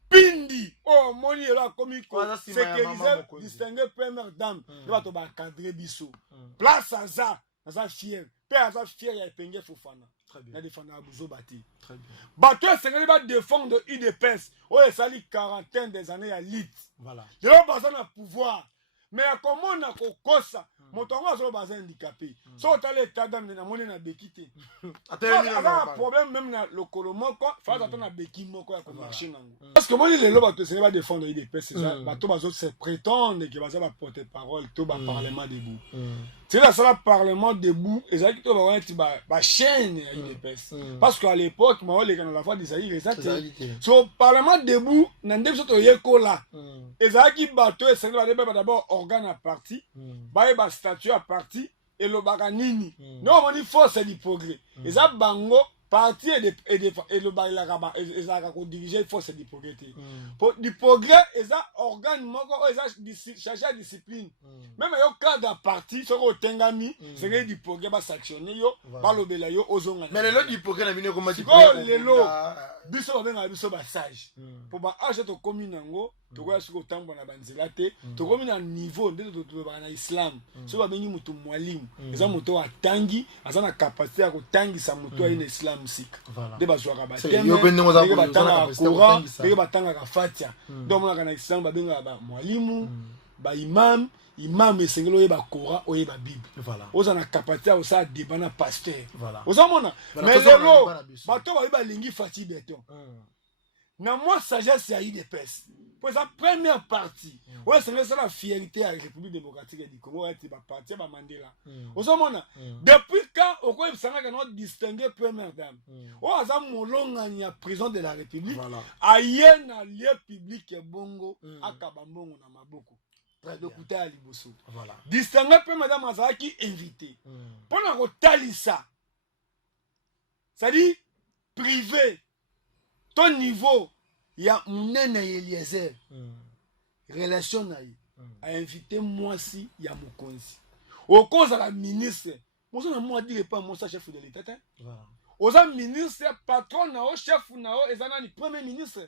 Pindi. Oh moni là comme ko sécuriser distinguer première dame. Il va to ba cadrer biso. Place à ça fier. Père ça fier ya penge Fofana. Très bien. Na défendre Abuzo Bati. Très bien. Bato c'est va défendre IDPS. Oh sali quarantaine des années à lit. Voilà. Je vais passer na pouvoir. Mais comment on a kokosa motongo azo baza handicapé so tala état d'âme na moni na bekité un problème même na lokolo moko fa attendre na beki moko ya ko marcher nango parce que moni lelo bato se va défendre IDPS c'est ça bato bazo se prétendre que baza ba porter parole to ba parlement debout c'est là ça le parlement debout ezaki to ba wana ba chaîne ya IDPS parce qu'à l'époque ma ole kana la fois des aïe ça so parlement debout na ndebso to yekola ezaki bato se va d'abord organe à parti baye ba statut à parti et le baganini non on dit force du progrès et ça bango parti et le bail la raba et ça ko diriger force du progrès pour du progrès et ça organe moko et ça chercher discipline même yo cadre à parti sur au tengami c'est du progrès ba sanctionner yo ba lobela yo ozonga mais le du progrès na bino comment tu lelo biso ba biso ba sage pour ba age to commune ngo to ko yasiko tambo na banzela te to komi na niveau nde to ba na islam so ba bengi mutu mwalimu eza mutu atangi asa na capacité ya kotangisa mutu ya islam sik de bazwaka bateme de batanga Coran de batanga ka fatia donc na kana islam ba benga ba mwalimu ba imam esengelo yeba Coran oyeba Bible voilà oza na capacité o sa débat na pasteur voilà oza mona mais lelo bato ba yeba lingi fati beton na moi sagesse ya IDPS pour sa première partie ouais c'est la fierté à la République démocratique du Congo et ba parti ba Mandela ozomona depuis quand au quoi sanga que notre distinguer première dame o aza molonga ya président de la République aye na lieu public bongo akaba mbongo na maboko de kuta liboso voilà distinguer première dame azaki invité pona ko talisa ça dit privé ton niveau il y a Mounene Eliezer relation a invité moi si il y a Mokonzi au cause à la ministre moi ça moi dire pas moi ça chef de l'état voilà aux ministre patron na au chef na au ezana ni premier ministre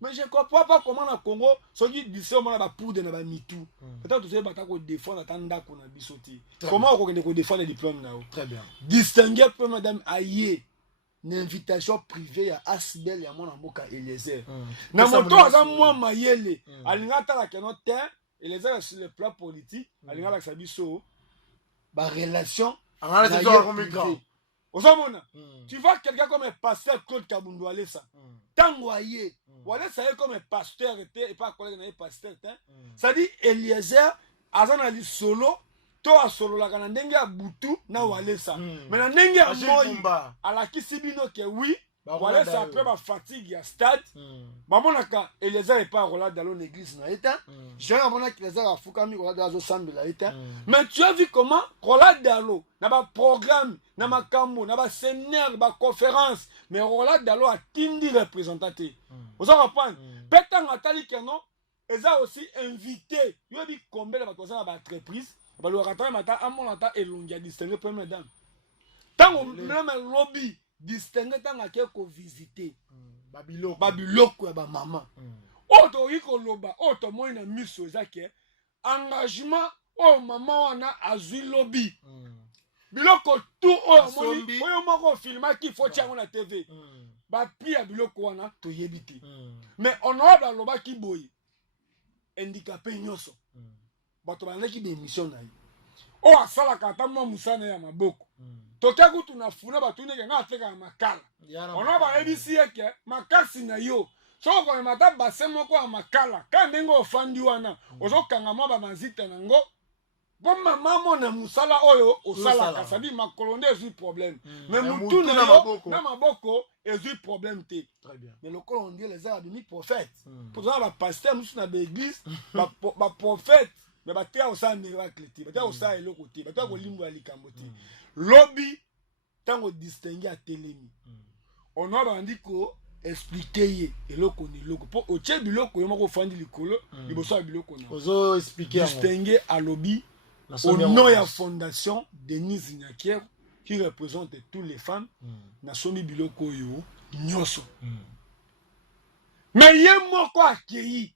mais je comprends pas comment na Congo soki dise on ba poudre na ba mitou peut-être tu sais ba ta ko défendre tanda ko na bisoti comment on ko défendre les diplômes na très bien distinguer pour madame Aye une invitation privée à Asbel ya mwana mboka Eliezer na moto aza mwa mayele alinga tala keno te Eliezer sur le plan politique alinga la sabiso ba relation angala c'est un migrant ozomona tu vois quelqu'un comme un pasteur Claude Kabundu Alessa tango aye wale ça comme un pasteur et pas collègue na pasteur ça dit Eliezer azana li solo to asolo la kana ndenge ya butu na Walesa mais na ndenge ya moi alakisi bino ke oui Walesa après ba fatigue ya stade bamonaka Eliezer et pas Roland dans l'église na eta je ramona que Eliezer afukami Roland dans sambela eta mais tu as vu comment Roland Dalo na ba programme na makambo na ba séminaire ba conférence mais Roland Dalo a tindi représentateur vous en comprenez peut-être atali que non eza aussi invité yo bi combien ba cosa na ba entreprise ba lo ratana mata amona ta elongia distinguer première dame tango même lobby distinguer tanga ke ko visiter babiloko ya ba mama oto iko loba oto moi na miso ezake engagement o mama wana azui lobby biloko tout o moni oyo moko filma ki faut tiango na TV ba pia biloko wana to yebite mais honorable loba ki boye handicapé nyoso bato banaki de mission na ye o asala kata mwa musana ya maboko tokia kutu na funa bato ndenge nga ateka makala ona ba ebisi yeke makasi na yo so ko mata base moko ya makala ka ndenge ofandi wana ozokanga mwa ba mazita nango bon mama mona musala oyo osala kasadi makolo nde ezui problème mais mutu na yo na maboko ezui problème te très bien mais le on dit les arabes ni prophète pour ça ba pasteur musu na l'église ba prophète mais ba tia osa miracle te ba tia osa eloko te ba tia ko limbo ya likambo te lobby tango distinguer à telemi on a bandi ko expliquer ye eloko ni loko po oche biloko yo moko fandi likolo liboso ya biloko na ozo expliquer distinguer à lobby au nom de la fondation Denise Nyakier qui représente toutes les femmes na somi biloko yo nyoso mais ye moko akei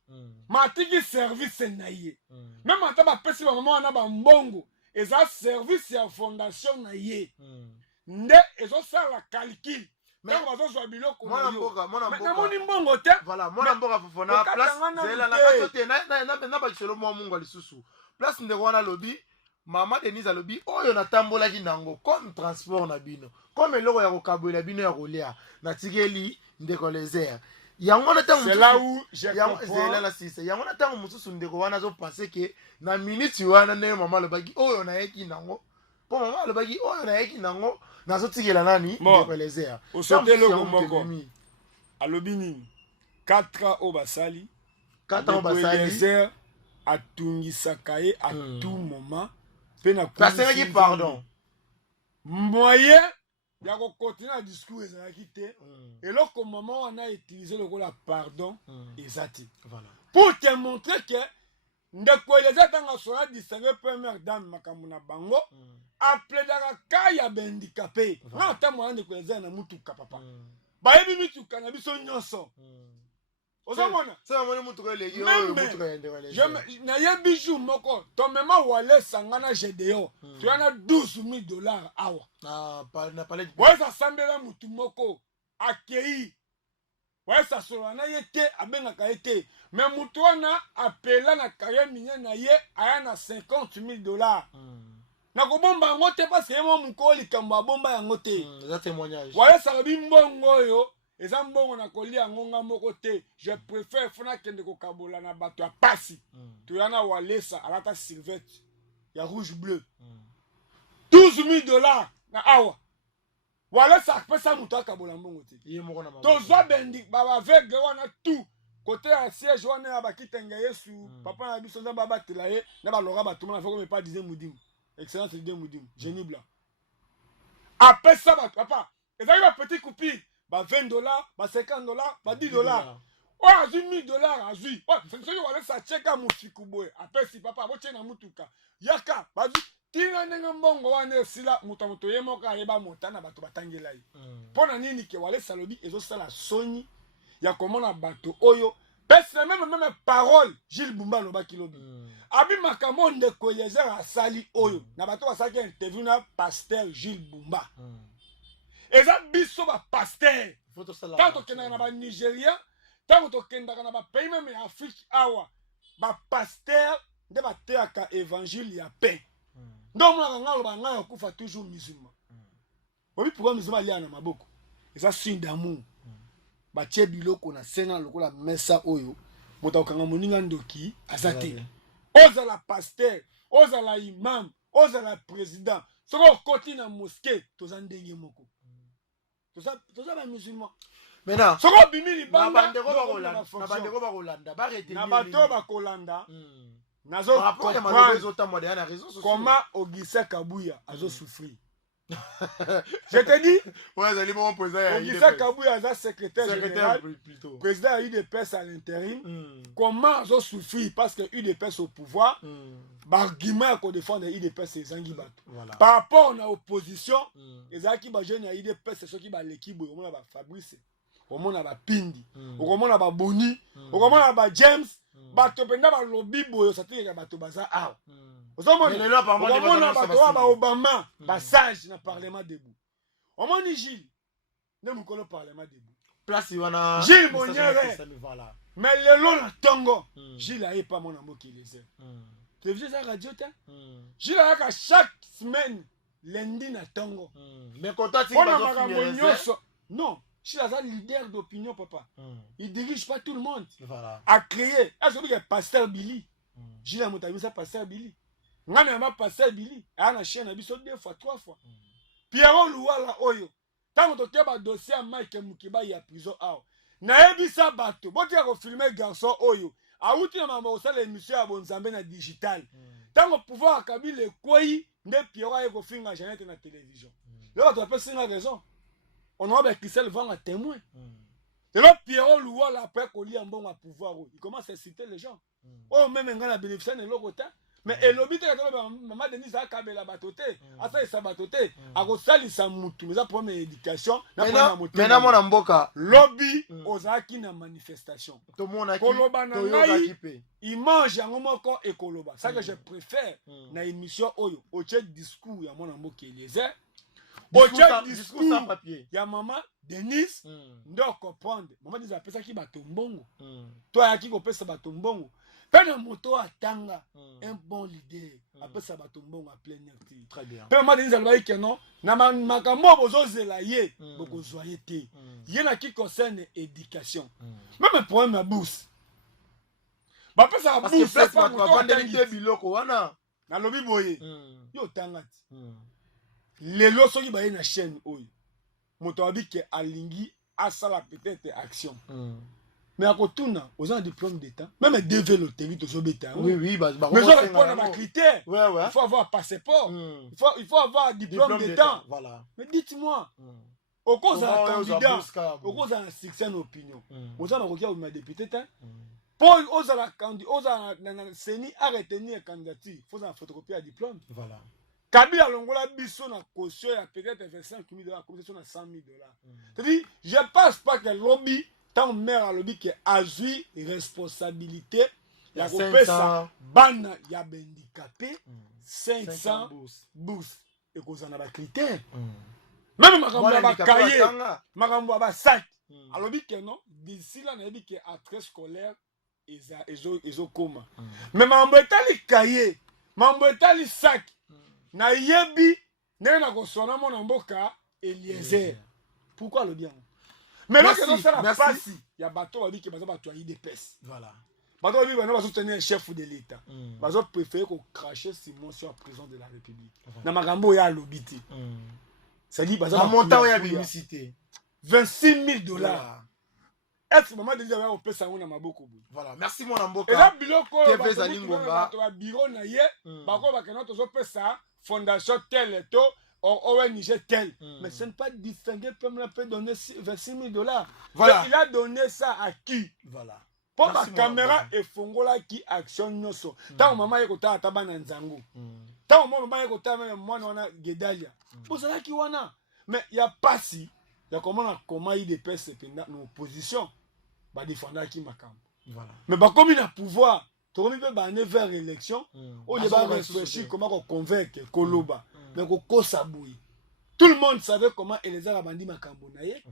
matiki service na ye même ata ba pesi ba mama na ba mbongo eza service ya fondation na ye nde ezo sala calcul mais bazo zo biloko mwana mboka moni mbongo te voilà mwana mboka fofona place zela na kato te na ba kiselo mwa mungu alisusu place ndeko wana lobi mama Denise alobi oyo natambolaki nango comme transport na bino comme eloko ya kokabola bino ya kolia na tikeli ndeko Eliezer yango na tango c'est là où j'ai compris la sisa yango na tango mususu ndeko wana zo penser que na minute wana ne mama alobaki oyo na yeki nango po mama alobaki oyo na yeki nango nazo tikela nani ndeko Eliezer osote loko moko alobi nini 4 ans au basali 4 ans au basali Eliezer atungisaka ye à tout moment pena passer pardon moyen ya ko continuer discours ezalaki te eloko mama wana utiliser lokola pardon ezati voilà pour te montrer que ndeko Eliezer tanga sona distinguer première dame makambo na bango apledaka ka ya handicapé na ta mwana ndeko Eliezer na mutuka papa bayebi mituka na biso nyonso ozomona ça mwana mutuka eleki oyo mutuka ya ndeko Eliezer na yebi jour moko to mema Walesa ngana Gédéon tu yana $12,000 awa na palais Walesa sambela mutu moko akei Walesa solo na ye te abengaka ye te mais mutu wana apela na carrière minière na ye aya na $50,000 na kobomba yango te parce que ye mo mukolo likambo abomba yango te za témoignage Walesa lobi mbongo oyo eza mbongo na kolia ngonga moko te je préfère fona kende kokabola na bato ya pasi toyana Walesa alata silvette ya rouge bleu $12,000 na awa Walesa apesa mutu akabola mbongo te tozwa bendi baveugle wana tout côté ya siège wana ya bakitenge yesu papa na biso nzambe abatela ye na balora batuma na foko me pas dize mudimu excellence de mudimu génie blanc apesa bato papa ezali ba petit coupure ba $20 ba $50 ba $10 o azui $1,000 azui soki Walesa cheka musiku boye apesi papa botie na mutuka yaka bazui tina ndenge mbongo wana esila moto moto ye moko ayeba motana bato batangela ye mpona nini ke Walesa lobi ezosala soni ya komona bato oyo pesi na même parole Gilles Bumba alobaki lobi abi makambo ndeko Eliezer asali oyo na bato basalaki interview na pasteur Gilles Bumba eza biso ba pasteur tant tokendaka na ba Nigeria tant tokendaka na ba pays même ya Afrique awa ba pasteur nde bateaka évangile ya paix ndo mwana ngalo ba ngalo kufa toujours musulman obi pourquoi musulman lia na maboko eza signe d'amour batie biloko na senga lokola mesa oyo moto okanga moninga ndoki azate ozala pasteur ozala imam ozala président soko okoti na mosquée toza ndenge moko toza ba musulman maintenant soko bimi libanda na bandeko bakolanda barete na bato bakolanda nazo comment Auguste Kabuya azo souffrir. Je te dis, Auguste Kabuya est secrétaire général, président de l'UDPS à l'intérim. Comment azo souffrir parce que l'UDPS au pouvoir, l'argument qu'on défend de l'UDPS c'est Zangi Bato. Par rapport à l'opposition, les gens qui sont jeunes à l'UDPS c'est ceux qui sont l'équipe, au moins Fabrice, au moins Pindi, au moins Boni, au moins James. Bato penda ba lobby boyo satire ya bato baza awa ozomona bato wa ba Obama ba sage na parlement debout omoni Gilles ne mukolo parlement debout place wana Gilles Moniere mais lelo na tongo Gilles aye pas mon amour qui les aime télévision ça radio ta Gilles a chaque semaine lundi na tongo mais contacte non. Je suis le leader d'opinion, papa. Il ne dirige pas tout le monde. Voilà. À créer. Est-ce que pasteur Billy? J'ai la montagne, ça pasteur Billy. Je suis pasteur Billy. Il y a un chien, il y a 2 fois, 3 fois. Pierrot Louala Oyo. Tant que tu as un dossier à Mike Mukiba, il y a prison. Naebi sa bateau. Bon, tu as filmé garçon Oyo. A où tu as aussi l'émission à Bonzambe na digital. Tant que pouvoir accabler le koi, ne Pierrot a filmé à Jeannette na télévision. Là, tu as pas une raison. On a avec Christelle vend un témoin. Et là, Pierrot Loual, après qu'on lit un bon à pouvoir, il commence à citer les gens. Oh, même un gars a bénéficié de l'autre. Mais elle a dit que maman Denise a câblé la batoté. À ça, il s'est batoté. À cause ça, il s'est moutou. Mais ça, pour mes éducations, maintenant, mon amboka. Lobby, aux acquis na manifestation. Tout le monde a il mange un moment encore et Koloba. Ça que je préfère dans l'émission Oyo. Au chat discours, il y a mon amboka qui les a. Au discours sans papier. Il y a maman Denise, ndo comprendre. Maman Denise appelle ça qui bat ton bongo. Toi qui appelle ça bat ton bongo. Peine moto atanga un bon leader. Appelle ça bat ton bongo à plein air. Très bien. Peine maman Denise alba que non. Na makambo bozo zelaye boko zoyete. Yena qui concerne éducation. Même un problème à bourse. Ba pesa à bourse c'est pas moto atanga biloko wana. Na lobi boye. Yo tangati. Lelo soki baye na chaîne oyo moto abi ke alingi asala peut-être action mais akotuna aux diplôme d'état même DV loterie to sobeta oui mais ça répond à ma critère ouais. Il faut avoir passeport il faut avoir diplôme d'état voilà mais dites-moi au cause d'un candidat au cause d'un succès opinion aux na kokia ma député ta pour aux la candidat aux na seni a retenir candidature faut un photocopier à diplôme voilà. Kabila longola biso na caution ya peut-être 25 000 $, comme ça na 100 000 $. C'est-à-dire, je pense pas que le lobby, tant mère à lobby qui a eu responsabilité, il y a coupé ça, ban y a handicapé, 500 bourses. Et qu'on en a des critères. Même ma ba cahier, ma ba sac. À lobby que non, d'ici là, on a dit que à très scolaire, ils ont coma. Mais ma les cahiers, ma les sacs. Na yebi ne na kosona mona mboka Eliezer. Pourquoi le bien? Mais là que non ça la passe, il y a bateau babi qui baza bato yi de pes. Voilà. Bateau babi bana bazo tenir chef de l'état. Bazo préférer ko cracher Simon sur président de la République. Na makambo ya lobiti. Ça dit baza montant ya publicité. $26 000. Est-ce que maman déjà on peut ça on a maboko. Voilà, merci mon amboka. Et là biloko TV Zalingomba. To bureau na ye, bako bakena to zo pesa fondation tel et tout, ONG tel. Mais ce n'est pas distingué, comme on peut donner $26 000. Voilà. Il a donné ça à qui? Voilà. Pour la caméra et fongola qui action noso. Tant maman yekota ataba na nzangu. Tant maman yekota même moi na Gedalia. Pour ça qui wana. Mais il y a pas si, il y a comment il dépasse dans opposition. Ba défendre qui makam. Voilà. Mais ba comme il a pouvoir tu peux aller vers l'élection, on va réfléchir comment on convaincre Koloba, mais qu'on s'abouille. Tout tout le monde savait comment Eliezer abandi makambo na ye.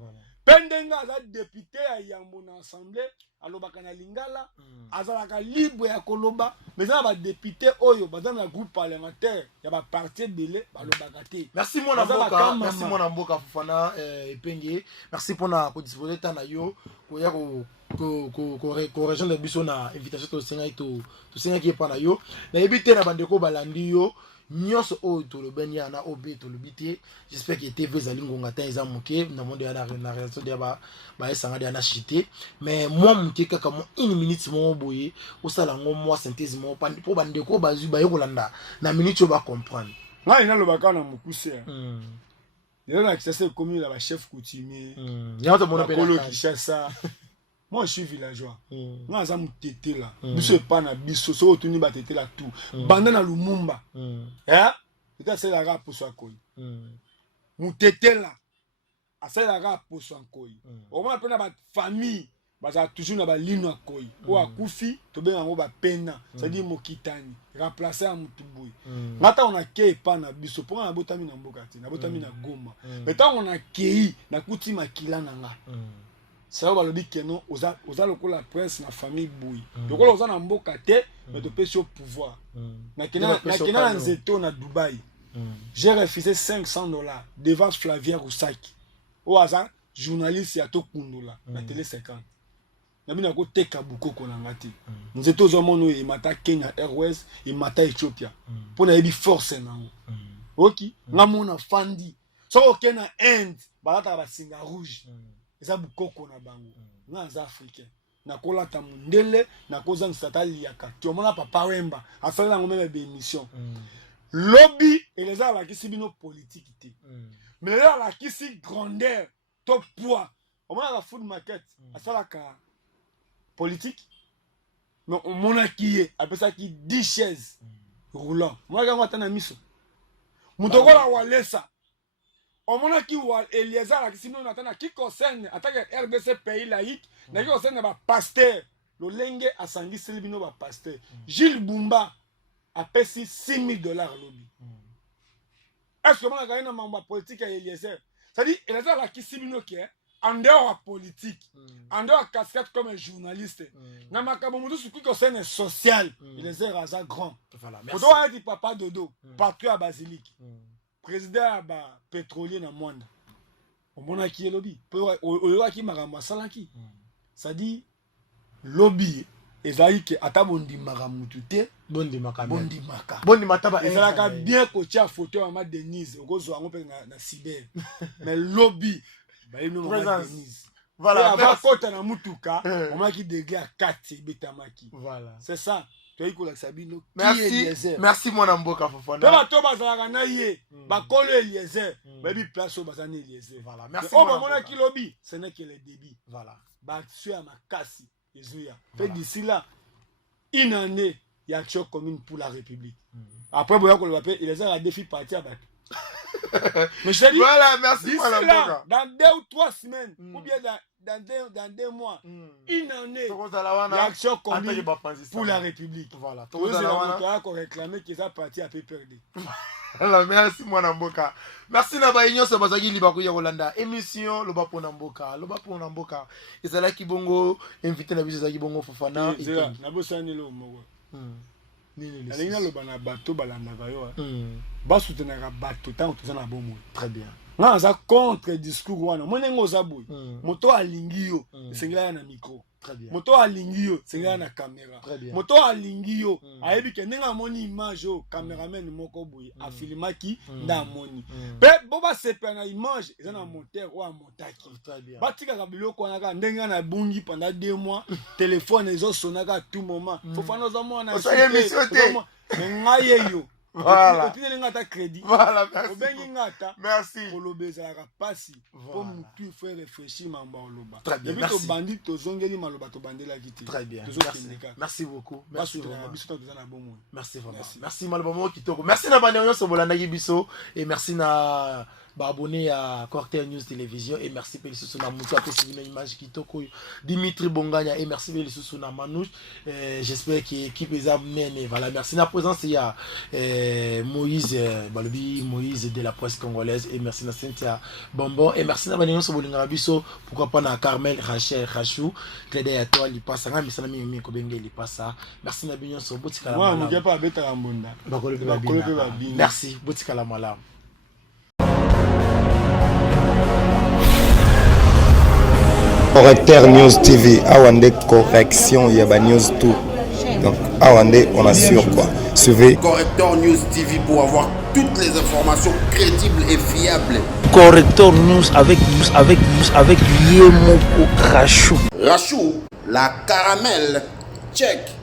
Pendenga aza député à Yambo na assemblée, alobaka na Lingala, azalaka libre ya koloba, mais ça va député oyo, bazam na groupe parlementaire, ya ba parti belé, balobaka te. Merci mon Mboka Fofana Epenge. Merci pour na disposer tana yo, ko ya ko région de biso na invitation to senga ki pa na yo. Na ebité na bandeko balandi yo. Nyos o to le benya na obe to le biti. J'espère que TV zalingonga ta eza moké na monde ya na réaction de ba esanga de na chité, mais moi moké kaka mo 1 minute mo boye o sala ngo moi synthèse mo pour bandeko bazu ba yokolanda na minute ba comprendre. Ngai na lobaka na mukuse. Yelo na kisa komi la ba chef coutumier. Nyato mona pe na Kinshasa. Moi, je suis villageois. Moi, je suis tété là. Je suis pas na biso. So otuni ba tété là tout. Bandana Lumumba. Hein? Peut-être c'est la rap pour soi koi. Mon tété là. C'est la rap pour soi koi. Au moins pena ba famille. Baza toujours na ba lino koi. Ou akufi, to ben ngo ba pena. Ça dit mokitani. Remplacer à mutuboy. Ngata on a kei pa na biso. Pour na botami na mboka ti. Na botami na Goma. Mais tant on a kei na kuti makila na nga. Ça va le dire que non, aux la presse, la famille bouille. Donc on a mboka te, mais de pêcher au pouvoir. Na kina nzeto na Dubaï. J'ai refusé $500 devant Flavien Roussaki. Au hasard, journaliste ya to kundola na télé 50. Na bina ko teka buko ko na ngati. Nzeto zo mono e mata Kenya Airways, e mata Ethiopia. Pour na yebi force na ngo. OK, nga mona fandi. So OK na Inde, balata ba singa rouge. Eza bukoko na bango nga za africain na kolata mundele na koza nsatali yaka tiomona papa wemba afala ngo même émission lobby eleza la kisi bino politique te mais là la kisi grandeur top poids on a la food market asala ka politique mais on mona qui appelle ça qui 10 chaises roulant moi ga ngata na miso mutokola walesa on mona ki wa Eliezer la kisino natana ki concerne attaque RDC pays laïque na ki concerne ba pasteur lo lenge asangi selibino ba pasteur Gilles Bumba a payé $6,000 lobby. Est-ce que mona gaina mamba politique ya Eliezer ça dit Eliezer la kisino ki en dehors de politique en dehors de casquette comme un journaliste na makabo mutu su ki concerne social Eliezer aza grand voilà merci odo ati papa dodo partout à Basilique président ba pétrolier na Mwanda omona ki lobby oyo ki makambo salaki ça dit lobby ezali ata bondi makamutu te bondi mataba ezalaka bien ko tia photo ya ma Denise okozwa ngo pe na cyber mais lobby ba ino ma Denise voilà va kota na mutuka omona ki degré à 4 betamaki voilà c'est ça. Merci mon Mboka Fofana. Ba to bazalaka na ye ba kolo Eliezer ba bi place au bazane Eliezer voilà merci on va mona ki lobby ce n'est que le débit voilà ba sur à makasi ezuya fait d'ici là une année il y a action commune pour la République après boya ko le papier Eliezer a défi parti à ba mais je dis voilà merci mon Mboka dans 2 ou 3 semaines ou bien dans 2 mois, une année, l'action commune pour la République. Voilà. Tout le monde a réclamé que ça parti a peu perdu. Alors, merci mon Mboka. Merci Naba Igno Sabazagi Libaku Yolanda. Émission Loba pour Namboka. Loba pour Namboka. Et c'est là qui bongo invité na Zagi bongo Fofana. C'est là. Nabo sani lo mogo. Alina loba na bateau balanda vayo. Ba soutenir bateau tant que ça na bon. Très bien. Nga za contre discours wana monengo za boy moto alingi yo sengela na micro très bien moto alingi yo sengela na caméra moto alingi yo ayebi ke ndenga moni image o cameraman moko boy afilimaki nda moni pe boba sepa na image eza na monteur ou a montaki très bien batika ka biloko wana ka ndenga na bungi pendant 2 mois téléphone ezo sonaka tout moment Fofana za mona ngaye yo voilà. Voilà, merci. Merci. Très bien, merci beaucoup. Merci vraiment. Merci vraiment. Merci Malbomo Kitoko. Merci na bande nyonso bolanda biso et merci na abonné à Corter News Télévision et merci pour les sous na mutu après c'est une image qui toko Dimitri Bongania et merci pour les sous na Manouche. J'espère que l'équipe est amenée. Voilà, merci la présence il y a Moïse Moïse de la presse congolaise et merci na Cynthia Bonbon et merci na banyo so bolinga biso pourquoi pas na Carmel Rachel Rachou Clédé à toi li passe nga misana mi ko benge li passe merci na binyo so botika la moi on pas beta la mbonda merci botika la malam. Correcteur News TV, Awande correction, il y a news tout. Donc Awande, on assure quoi. Suivez Correcteur News TV pour avoir toutes les informations crédibles et fiables. Correcteur News avec Yemoko Rachou. Rachou, la caramel, check.